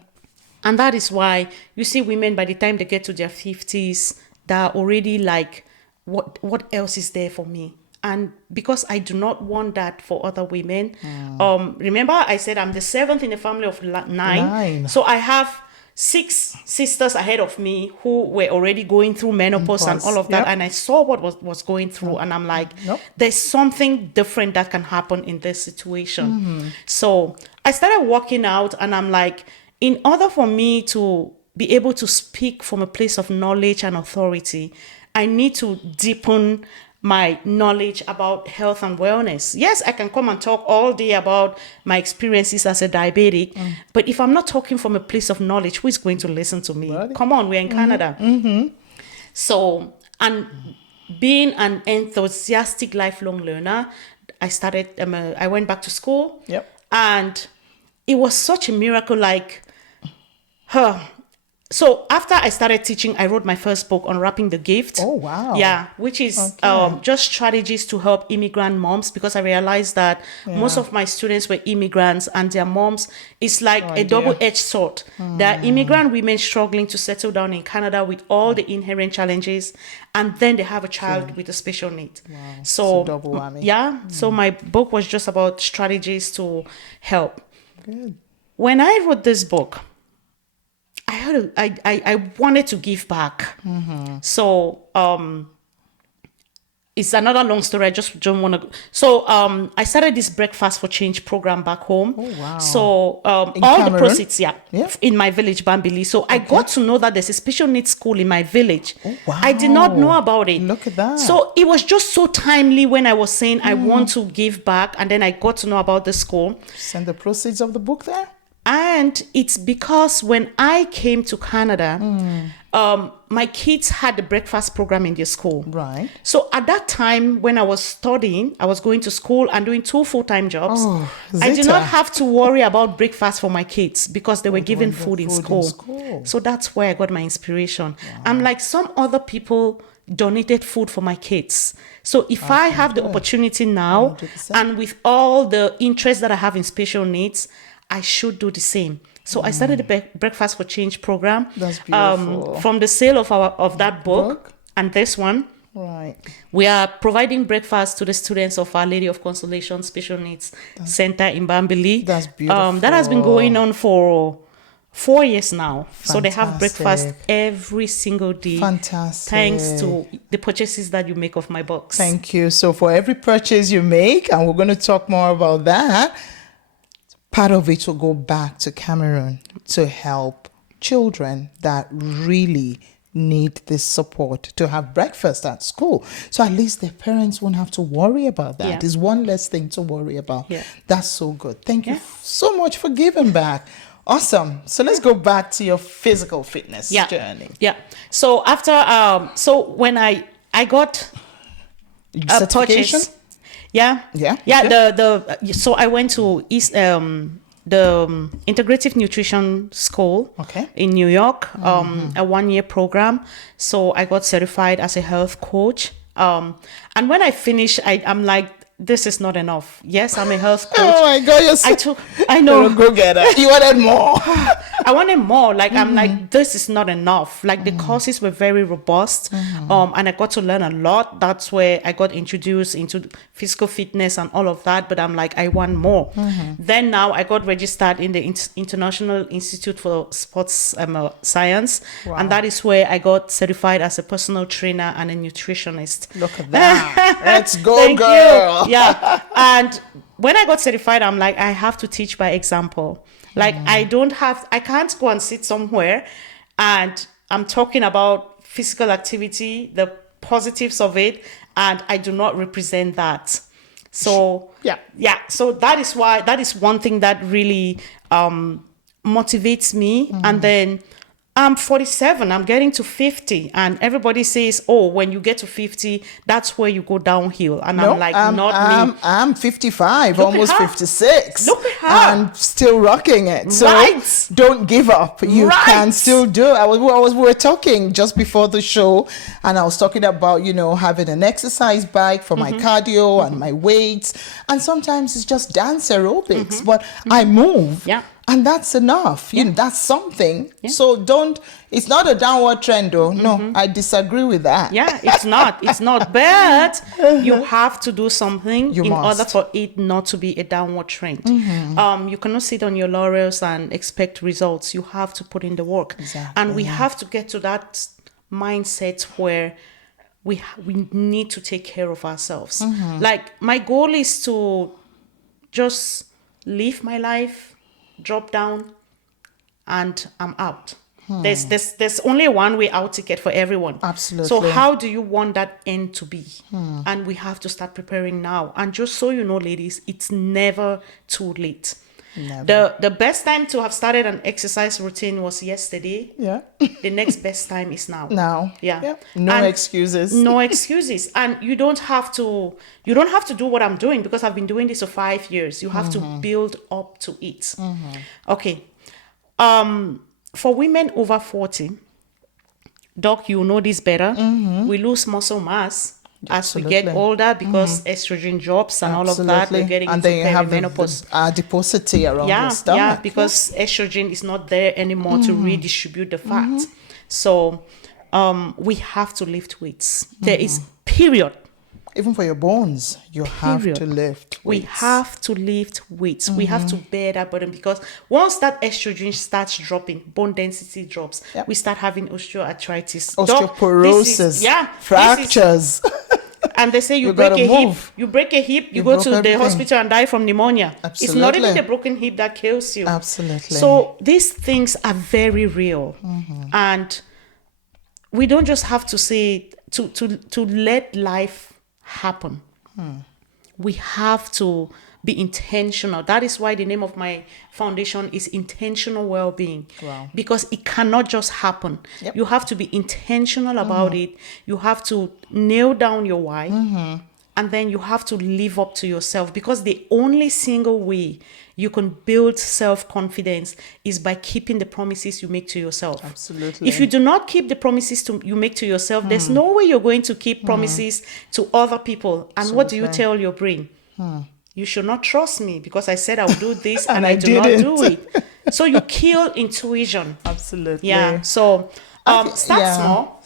And that is why you see women, by the time they get to their 50s, they're already like, what else is there for me? And because I do not want that for other women. Remember, I said I'm the 7th in a family of 9. So I have 6 sisters ahead of me who were already going through menopause and all of that. And I saw what was going through. And I'm like, there's something different that can happen in this situation. So I started working out and I'm like, in order for me to be able to speak from a place of knowledge and authority, I need to deepen my knowledge about health and wellness. Yes, I can come and talk all day about my experiences as a diabetic, but if I'm not talking from a place of knowledge, who is going to listen to me? Come on, we're in Canada. So, and being an enthusiastic lifelong learner, I went back to school. Yep. And it was such a miracle, like, huh. So after I started teaching, I wrote my first book, Unwrapping the Gift. Oh, wow. Yeah, which is Okay. just strategies to help immigrant moms, because I realized that most of my students were immigrants and their moms. It's like a dear. double-edged sword. There are immigrant women struggling to settle down in Canada with all the inherent challenges, and then they have a child with a special need. Wow. So It's a double whammy. yeah, so my book was just about strategies to help. Good. When I wrote this book, I wanted to give back. So it's another long story. I just don't want to. So I started this Breakfast for Change program back home. Oh, wow. So all the Cameroon? proceeds, Yeah. in my village, Bambili. So I got to know that there's a special needs school in my village. Oh, wow. I did not know about it. Look at that. So it was just so timely when I was saying I want to give back, and then I got to know about the school. Send the proceeds of the book there. And it's because when I came to Canada, my kids had the breakfast program in their school. Right. So at that time, when I was studying, I was going to school and doing 2 full-time jobs. Oh, I did Zita. not have to worry about breakfast for my kids because they were given food in school. So that's where I got my inspiration. I'm like, some other people donated food for my kids. So if I have the opportunity now, 100%. and with all the interest that I have in special needs, I should do the same. So I started the Breakfast for Change program. That's beautiful. From the sale of that book and this one. Right. We are providing breakfast to the students of Our Lady of Consolation Special Needs Center in Bambili. That's beautiful. That has been going on for 4 years now. So they have Fantastic. breakfast every single day. Fantastic. Thanks to the purchases that you make of my books. Thank you. So for every purchase you make, and we're going to talk more about that, part of it will go back to Cameroon to help children that really need this support to have breakfast at school. So at least their parents won't have to worry about that. Yeah. It's one less thing to worry about. Yeah. That's so good. Thank you so much for giving back. Awesome. So let's go back to your physical fitness journey. Yeah. So after, so when I got a Certification? purchase. Yeah. Yeah. Yeah. So I went to the Integrative Nutrition School in New York, a 1-year program. So I got certified as a health coach. And when I finished, I'm like, this is not enough. Yes, I'm a health coach. Oh my God, I know. You're a go-getter. You wanted more. I wanted more. Like, I'm like, this is not enough. Like, the courses were very robust. And I got to learn a lot. That's where I got introduced into physical fitness and all of that. But I'm like, I want more. Then now I got registered in the International Institute for Sports Science. Wow. And that is where I got certified as a personal trainer and a nutritionist. Look at that. Let's go, Thank girl. you. Yeah. And when I got certified, I'm like, I have to teach by example. Like, I can't go and sit somewhere and I'm talking about physical activity, the positives of it, and I do not represent that. So, yeah. So that is one thing that really motivates me. And then I'm 47, I'm getting to 50, and everybody says, oh, when you get to 50, that's where you go downhill. And I'm like, not me. I'm 55, Look almost at her. 56. Look at her. And still rocking it. So Right. don't give up. You Right. can still do it. We were talking just before the show, and I was talking about, having an exercise bike for my cardio and my weights. And sometimes it's just dance aerobics, but I move. Yeah. And that's enough. That's something. Yeah. So it's not a downward trend though. No, I disagree with that. Yeah, it's not. But you have to do something in order for it not to be a downward trend. You cannot sit on your laurels and expect results. You have to put in the work. Exactly. And we have to get to that mindset where we need to take care of ourselves. Like, my goal is to just live my life, drop down, and I'm out. There's only a one way out ticket for everyone. Absolutely. So how do you want that end to be? And we have to start preparing now. And just so you know, ladies, it's never too late. Never. The best time to have started an exercise routine was yesterday. Yeah. The next best time is now. Now. Yeah. No And excuses. No excuses. And you don't have to do what I'm doing, because I've been doing this for 5 years. You have to build up to it. Okay. For women over 40, Doc, you know this better. We lose muscle mass as we get older, because estrogen drops and all of that. We're getting and into then you have perimenopause. the adiposity around your stomach. Yeah, because estrogen is not there anymore to redistribute the fat. So we have to lift weights. There is period. Even for your bones, you have to lift weights. We have to lift weights. We have to bear that burden, because once that estrogen starts dropping, bone density drops. We start having osteoarthritis, osteoporosis, fractures. And they say you break a hip, you go to the hospital and die from pneumonia. Absolutely. It's not even the broken hip that kills you. Absolutely. So these things are very real. And we don't just have to say, to let life happen. We have to be intentional. That is why the name of my foundation is Intentional Well-Being. Wow. Because it cannot just happen. You have to be intentional about it. You have to nail down your why. And then you have to live up to yourself, because the only single way you can build self-confidence is by keeping the promises you make to yourself. Absolutely. If you do not keep the promises you make to yourself, there's no way you're going to keep promises to other people. And what do you tell your brain? You should not trust me, because I said I would do this and I do not do it. So you kill intuition. Absolutely. Yeah. So start small.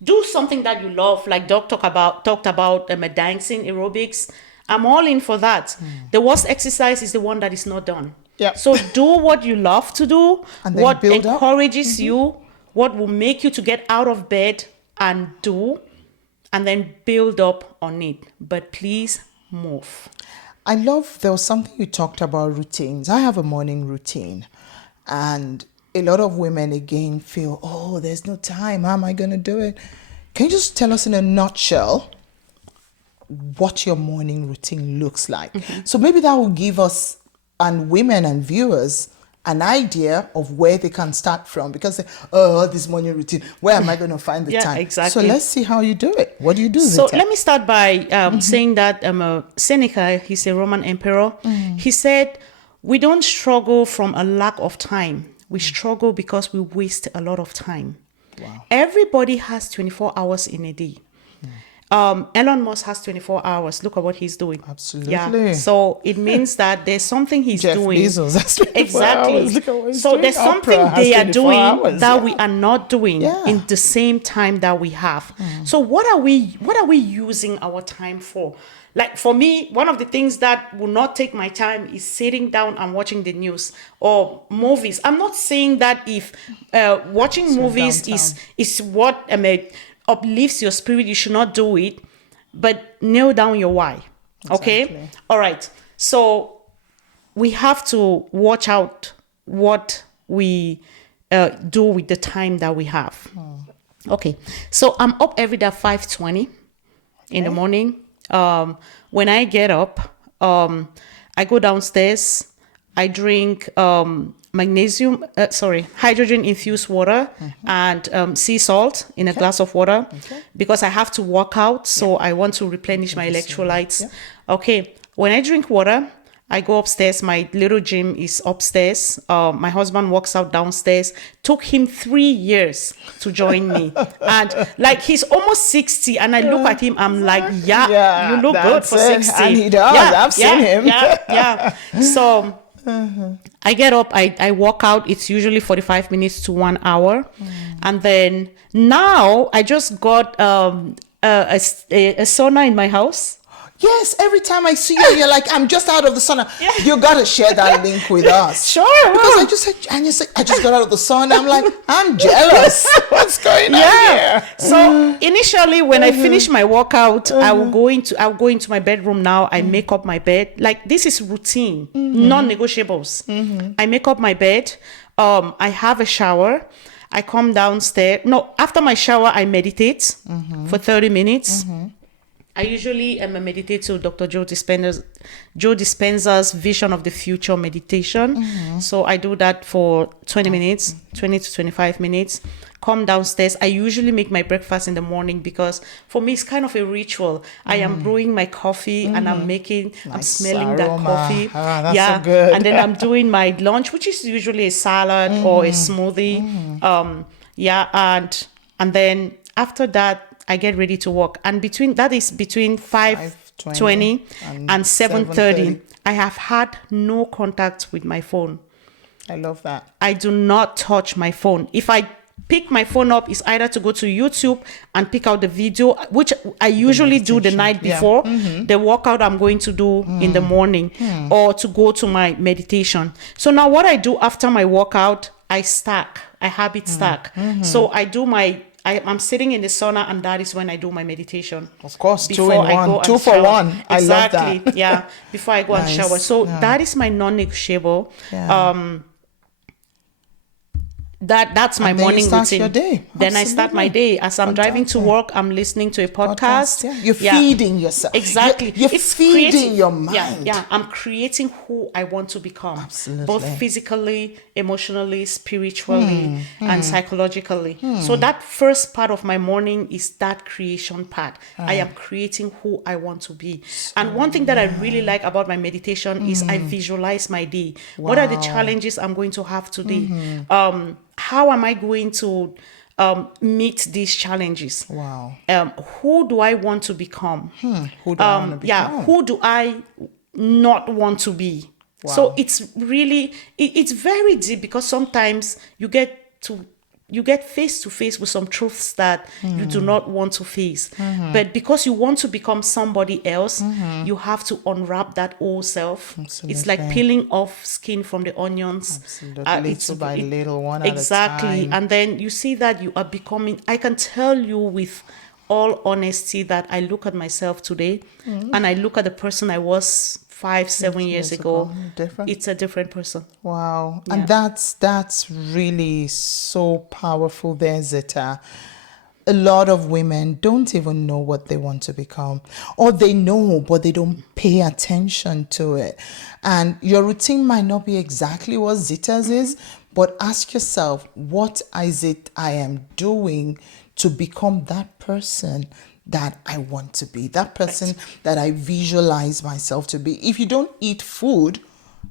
Do something that you love, like Doc talked about dancing, aerobics. I'm all in for that. The worst exercise is the one that is not done. So do what you love to do, and then what build encourages you, what will make you to get out of bed and do, and then build up on it. But please move. I love, there was something you talked about, routines. I have a morning routine, and a lot of women again feel, oh, there's no time. How am I going to do it? Can you just tell us in a nutshell what your morning routine looks like? So maybe that will give us and women and viewers an idea of where they can start from, because this morning routine, where am I going to find the time? Exactly. So let's see how you do it. What do you do, So Zita? let me start by saying that Seneca, he's a Roman emperor. He said, we don't struggle from a lack of time. We struggle because we waste a lot of time. Wow. Everybody has 24 hours in a day. Elon Musk has 24 hours. Look at what he's doing. Absolutely. Yeah. So it means that there's something he's Jeff doing. Bezos has 24 exactly. hours. Look at what he's So doing. there's something Oprah they has are 24 doing hours. that we are not doing Yeah. in the same time that we have. So what are we using our time for? Like for me, one of the things that will not take my time is sitting down and watching the news or movies. I'm not saying that if watching movies is what uplifts your spirit, you should not do it. But nail down your why. Okay? Exactly. All right. So we have to watch out what we do with the time that we have. Okay. So I'm up every day at 5:20 in the morning. When I get up, I go downstairs. I drink hydrogen infused water and sea salt in a glass of water because I have to work out. So I want to replenish my electrolytes. Okay. When I drink water, I go upstairs. My little gym is upstairs. My husband walks out downstairs. Took him 3 years to join me. And like he's almost 60. And I look at him, I'm like, you look good for 60. And he does. I've seen him. Yeah. So I get up, I walk out. It's usually 45 minutes to 1 hour. And then now I just got a sauna in my house. Yes, every time I see you, you're like, I'm just out of the sauna. You gotta share that link with us. Sure. Because I just said, and you said, I just got out of the sauna. I'm like, I'm jealous. What's going on here? So initially, when I finish my workout, I'll go into my bedroom now. I make up my bed. Like this is routine, non-negotiables. I make up my bed. I have a shower. I come downstairs. No, after my shower, I meditate for 30 minutes. I usually am a meditator, Dr. Joe Dispenza's Vision of the Future meditation. So I do that for 20 minutes, 20 to 25 minutes. Come downstairs. I usually make my breakfast in the morning because for me it's kind of a ritual. I am brewing my coffee and I'm smelling that aroma. coffee. That's so good. And then I'm doing my lunch, which is usually a salad or a smoothie. And then after that I get ready to work. And between 5:20 and 7:30, I have had no contact with my phone. I love that. I do not touch my phone. If I pick my phone up, it's either to go to YouTube and pick out the video, which I usually do the night before, the workout I'm going to do in the morning, or to go to my meditation. So now what I do after my workout, I habit stack. So I'm sitting in the sauna, and that is when I do my meditation. Of course, 2 in 1, 2 for 1. I love that. Yeah, before I go and shower. So that is my non-negotiable. That's my morning routine. Your day. Then I start my day. As I'm driving to work, I'm listening to a podcast. You're feeding yourself. Exactly. You're feeding your mind. I'm creating who I want to become. Absolutely. Both physically, emotionally, spiritually, and psychologically. So that first part of my morning is that creation part. I am creating who I want to be. And one thing that I really like about my meditation is I visualize my day. Wow. What are the challenges I'm going to have today? How am I going to meet these challenges? Wow. Who do I want to become? Who do I want to become? Who do I not want to be? Wow. So it's really, it's very deep, because sometimes you get face to face with some truths that you do not want to face. But because you want to become somebody else, you have to unwrap that old self. Absolutely. It's like peeling off skin from the onions. Absolutely. Little by little, one at a time. Exactly. And then you see that you are becoming, I can tell you with all honesty that I look at myself today and I look at the person I was 5-7 years ago. It's a different person. Wow. Yeah. And that's really so powerful there, Zita. A lot of women don't even know what they want to become, or they know, but they don't pay attention to it. And your routine might not be exactly what Zita's is, but ask yourself, what is it I am doing to become that person that I want to be, that person that I visualize myself to be. If you don't eat food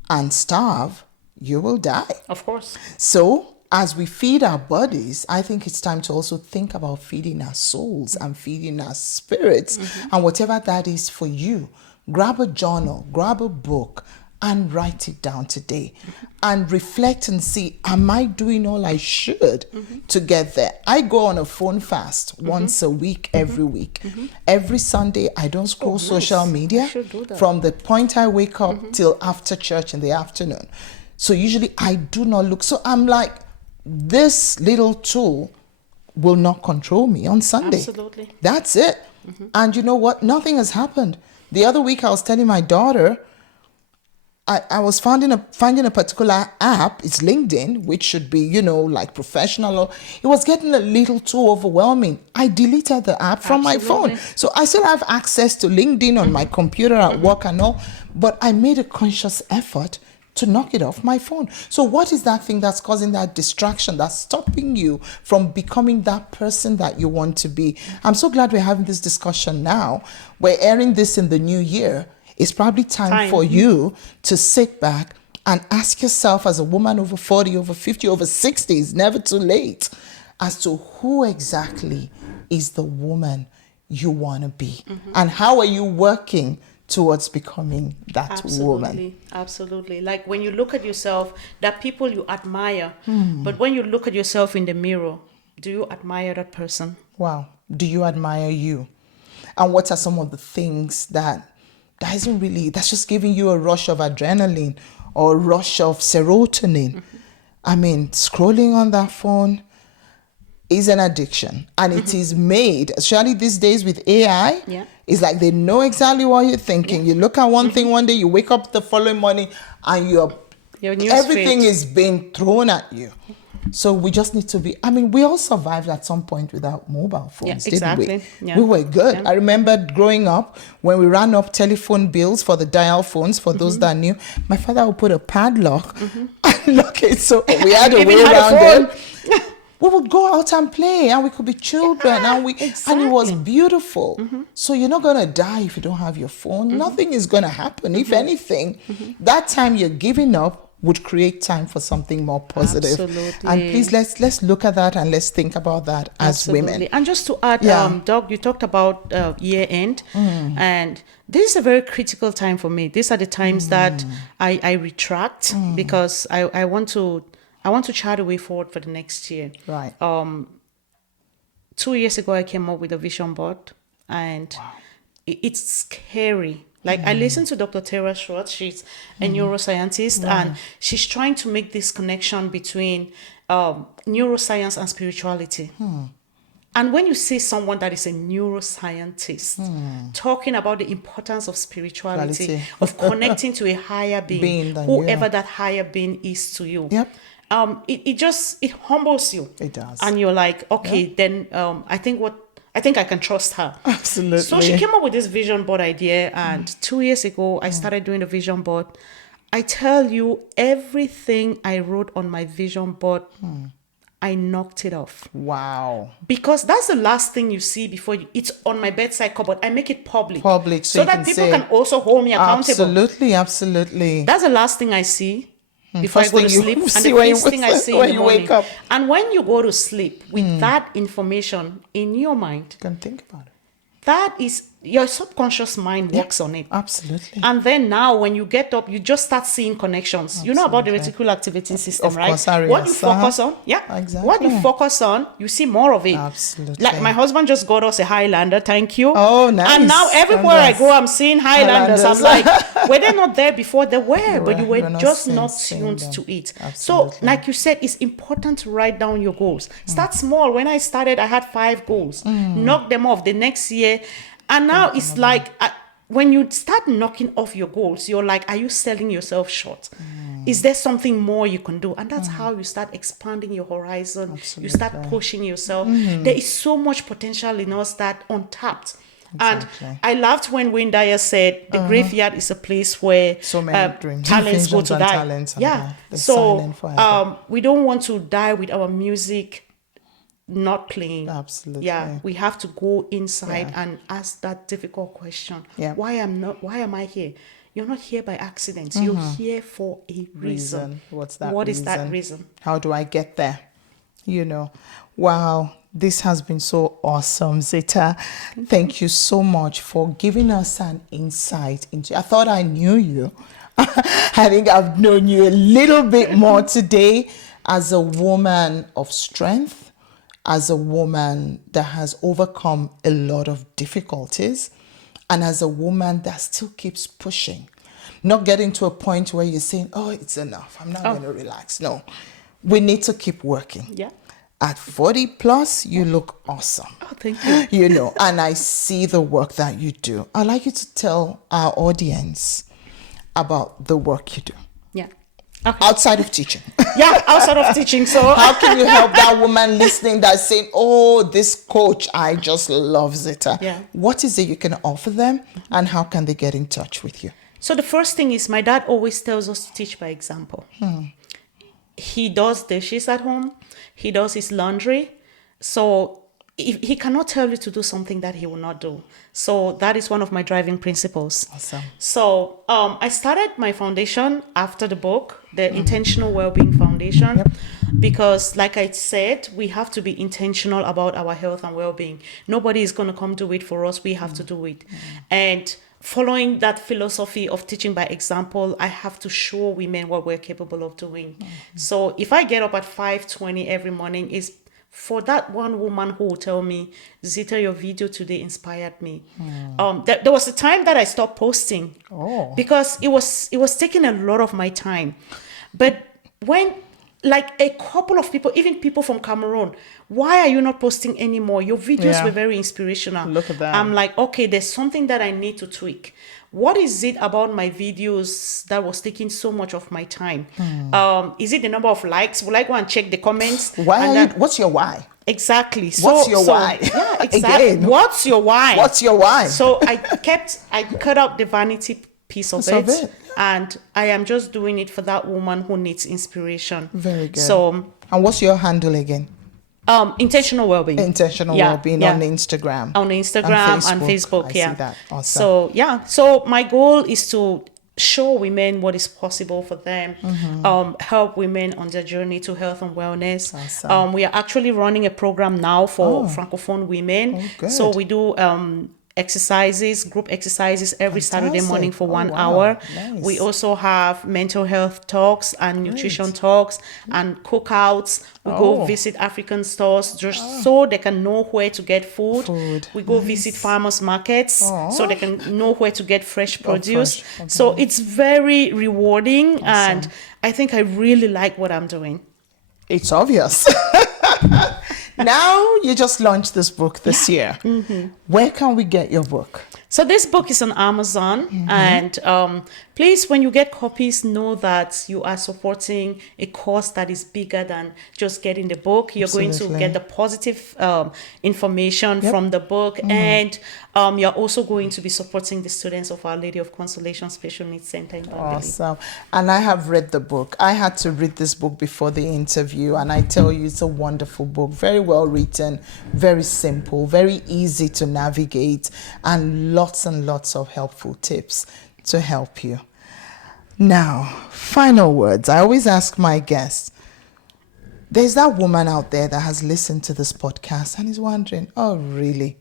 and starve, you will die. Of course. So as we feed our bodies, I think it's time to also think about feeding our souls and feeding our spirits. And whatever that is for you, grab a journal, grab a book, and write it down today and reflect and see, am I doing all I should to get there? I go on a phone fast once a week, every week. Every Sunday, I don't scroll social media from the point I wake up till after church in the afternoon. So usually I do not look. So I'm like, this little tool will not control me on Sunday. Absolutely. That's it. And you know what? Nothing has happened. The other week I was telling my daughter, I was finding a particular app, it's LinkedIn, which should be, like professional. It was getting a little too overwhelming. I deleted the app from my phone. So I still have access to LinkedIn on my computer at work and all, but I made a conscious effort to knock it off my phone. So what is that thing that's causing that distraction, that's stopping you from becoming that person that you want to be? I'm so glad we're having this discussion now. We're airing this in the new year. It's probably time for you to sit back and ask yourself, as a woman over 40, over 50, over 60, it's never too late, as to who exactly is the woman you want to be. And how are you working towards becoming that woman? Absolutely. Like when you look at yourself, there are people you admire, but when you look at yourself in the mirror, do you admire that person? Wow. Do you admire you? And what are some of the things that's just giving you a rush of adrenaline or a rush of serotonin? I mean, scrolling on that phone is an addiction, and it is made, especially these days with AI. It's like they know exactly what you're thinking. You look at one thing one day, you wake up the following morning, and everything is being thrown at you. So we just need to be, I mean, we all survived at some point without mobile phones, didn't we? Yeah. We were good. Yeah. I remember growing up when we ran up telephone bills for the dial phones, for those that knew, my father would put a padlock and lock it, so we had a way around it. We would go out and play, and we could be children, and it was beautiful. So you're not gonna die if you don't have your phone. Nothing is gonna happen. If anything, that time you're giving up would create time for something more positive. Absolutely. And please let's look at that and let's think about that as women. And just to add, Doug, you talked about year end, and this is a very critical time for me. These are the times that I retract because I want to chart a way forward for the next year. Right. 2 years ago, I came up with a vision board, and it's scary. Like, I listened to Dr. Tara Schwartz. She's a neuroscientist, and she's trying to make this connection between neuroscience and spirituality. And when you see someone that is a neuroscientist talking about the importance of spirituality, of connecting to a higher being whoever that higher being is to you, it humbles you. It does. And you're like, okay, then I think I can trust her. Absolutely. So she came up with this vision board idea, and 2 years ago, I started doing the vision board. I tell you, everything I wrote on my vision board, I knocked it off. Wow. Because that's the last thing you see before it's on my bedside cupboard. I make it public. So that people can also hold me accountable. Absolutely. That's the last thing I see before First I go to thing sleep, you and see the when first you- thing I see when in the you morning. wake up. And when you go to sleep with that information in your mind, You can think about it. that is your subconscious mind works on it. Absolutely. And then now when you get up, you just start seeing connections. You know about the reticular activating system, Of right? course, Arias. What you focus on, Exactly. what you focus on, you see more of it. Absolutely. Like my husband just got us a Highlander, thank you. Oh, nice. And now everywhere I Congrats. go, I'm seeing Highlanders. I'm like, Highlanders. were they not there before? They were, but you We're were not just not seeing tuned them. to it. Absolutely. So, like you said, it's important to write down your goals. Start small. When I started, I had 5 goals. Knock them off the next year. And now it's like, when you start knocking off your goals, you're like, are you selling yourself short? Is there something more you can do? And that's how you start expanding your horizon. Absolutely. You start pushing yourself. There is so much potential in us that untapped. Exactly. And I loved when Wayne Dyer said the graveyard is a place where So many dreams, talents go visions to and die. talents and Yeah. they're silent So forever. we don't want to die with our music not playing. Absolutely. Yeah, we have to go inside and ask that difficult question. Yeah. Why am I here? You're not here by accident. You're here for a reason. What's that What reason? is that reason? How do I get there? Wow, this has been so awesome, Zita. Thank you so much for giving us an insight into. I thought I knew you. I think I've known you a little bit more today as a woman of strength, as a woman that has overcome a lot of difficulties, and as a woman that still keeps pushing, not getting to a point where you're saying, oh, it's enough, I'm not going to relax. No, we need to keep working. Yeah. At 40 plus, you look awesome. Oh, thank you. And I see the work that you do. I'd like you to tell our audience about the work you do. Yeah. Okay. Outside of teaching. Yeah, outside of teaching. So How can you help that woman listening that's saying, oh, this coach, I just love Zita. Yeah. What is it you can offer them, and how can they get in touch with you? So the first thing is, my dad always tells us to teach by example. He does dishes at home. He does his laundry. So if he cannot tell you to do something that he will not do. So that is one of my driving principles. Awesome. So I started my foundation after the book, the Intentional Wellbeing Foundation, because like I said, we have to be intentional about our health and well-being. Nobody is going to come do it for us. We have to do it. And following that philosophy of teaching by example, I have to show women what we're capable of doing. So if I get up at 5:20 every morning, is for that one woman who will tell me, Zita, your video today inspired me. There was a time that I stopped posting because it was taking a lot of my time. But when like a couple of people, even people from Cameroon, why are you not posting anymore? Your videos were very inspirational. Look at that. I'm like, okay, there's something that I need to tweak. what is it about my videos that was taking so much of my time? Is it the number of likes? Will I go and check the comments? What's your why? Exactly. What's your why? Yeah, exactly. Again. What's your why? What's your why? So I cut out the vanity piece of it. And I am just doing it for that woman who needs inspiration. Very good. So, and what's your handle again? Intentional well-being. Intentional well-being on Instagram. On Instagram and Facebook. I see that. Awesome. So So my goal is to show women what is possible for them, help women on their journey to health and wellness. Awesome. We are actually running a program now for Francophone women. Good. So we do group exercises every Saturday morning for 1 wow. hour. Nice. We also have mental health talks and nutrition talks and cookouts. We go visit African stores just so they can know where to get food. We go visit farmers markets so they can know where to get fresh produce. So it's very rewarding, and I think I really like what I'm doing. It's obvious. Now you just launched this book this year. Where can we get your book? So this book is on Amazon, and please, when you get copies, know that you are supporting a cause that is bigger than just getting the book. You're going to get the positive information from the book, and you're also going to be supporting the students of Our Lady of Consolation Special Needs Center in Bambili. Awesome. And I have read the book. I had to read this book before the interview, and I tell you, it's a wonderful book. Very well written, very simple, very easy to navigate, and lots of helpful tips to help you. Now, final words. I always ask my guests, there's that woman out there that has listened to this podcast and is wondering, oh, really?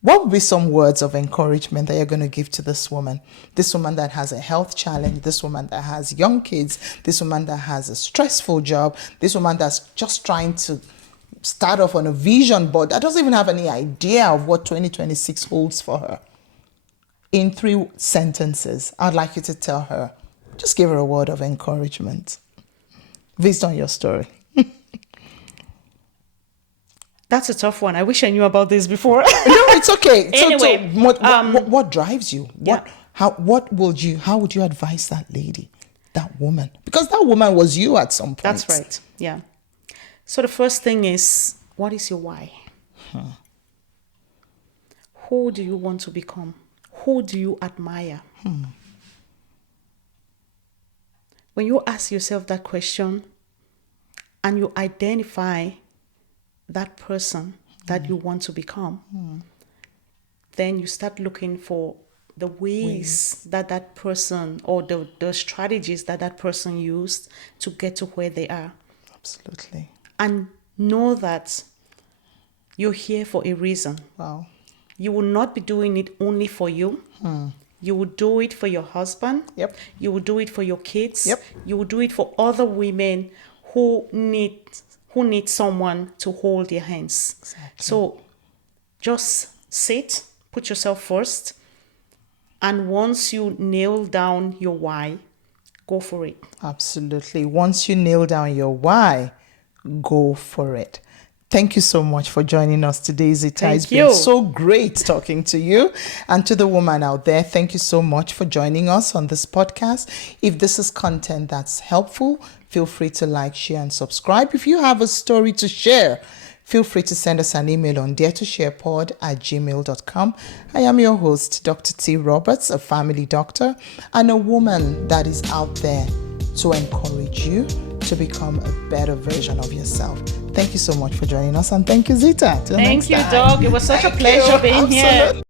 What would be some words of encouragement that you're going to give to this woman? This woman that has a health challenge, this woman that has young kids, this woman that has a stressful job, this woman that's just trying to start off on a vision board that doesn't even have any idea of what 2026 holds for her. In 3 sentences, I'd like you to tell her, just give her a word of encouragement based on your story. That's a tough one. I wish I knew about this before. No, it's okay. Anyway, what drives you? How would you advise that lady, that woman? Because that woman was you at some point. That's right. Yeah. So the first thing is, what is your why? Who do you want to become? Who do you admire? When you ask yourself that question and you identify that person that you want to become, then you start looking for the ways that person, or the strategies that person used to get to where they are. Absolutely. And know that you're here for a reason. Wow. You will not be doing it only for you. You will do it for your husband. Yep. You will do it for your kids. Yep. You will do it for other women who need someone to hold their hands. Exactly. So just sit, put yourself first, and once you nail down your why, go for it. Absolutely. Once you nail down your why, go for it. Thank you so much for joining us today, Zita. It's been so great talking to you. And to the woman out there, thank you so much for joining us on this podcast. If this is content that's helpful, feel free to like, share, and subscribe. If you have a story to share, feel free to send us an email on daretosharepod@gmail.com. I am your host, Dr. T. Roberts, a family doctor and a woman that is out there to encourage you to become a better version of yourself. Thank you so much for joining us, and thank you, Zita. Thank you, Doc. It was such a pleasure being here.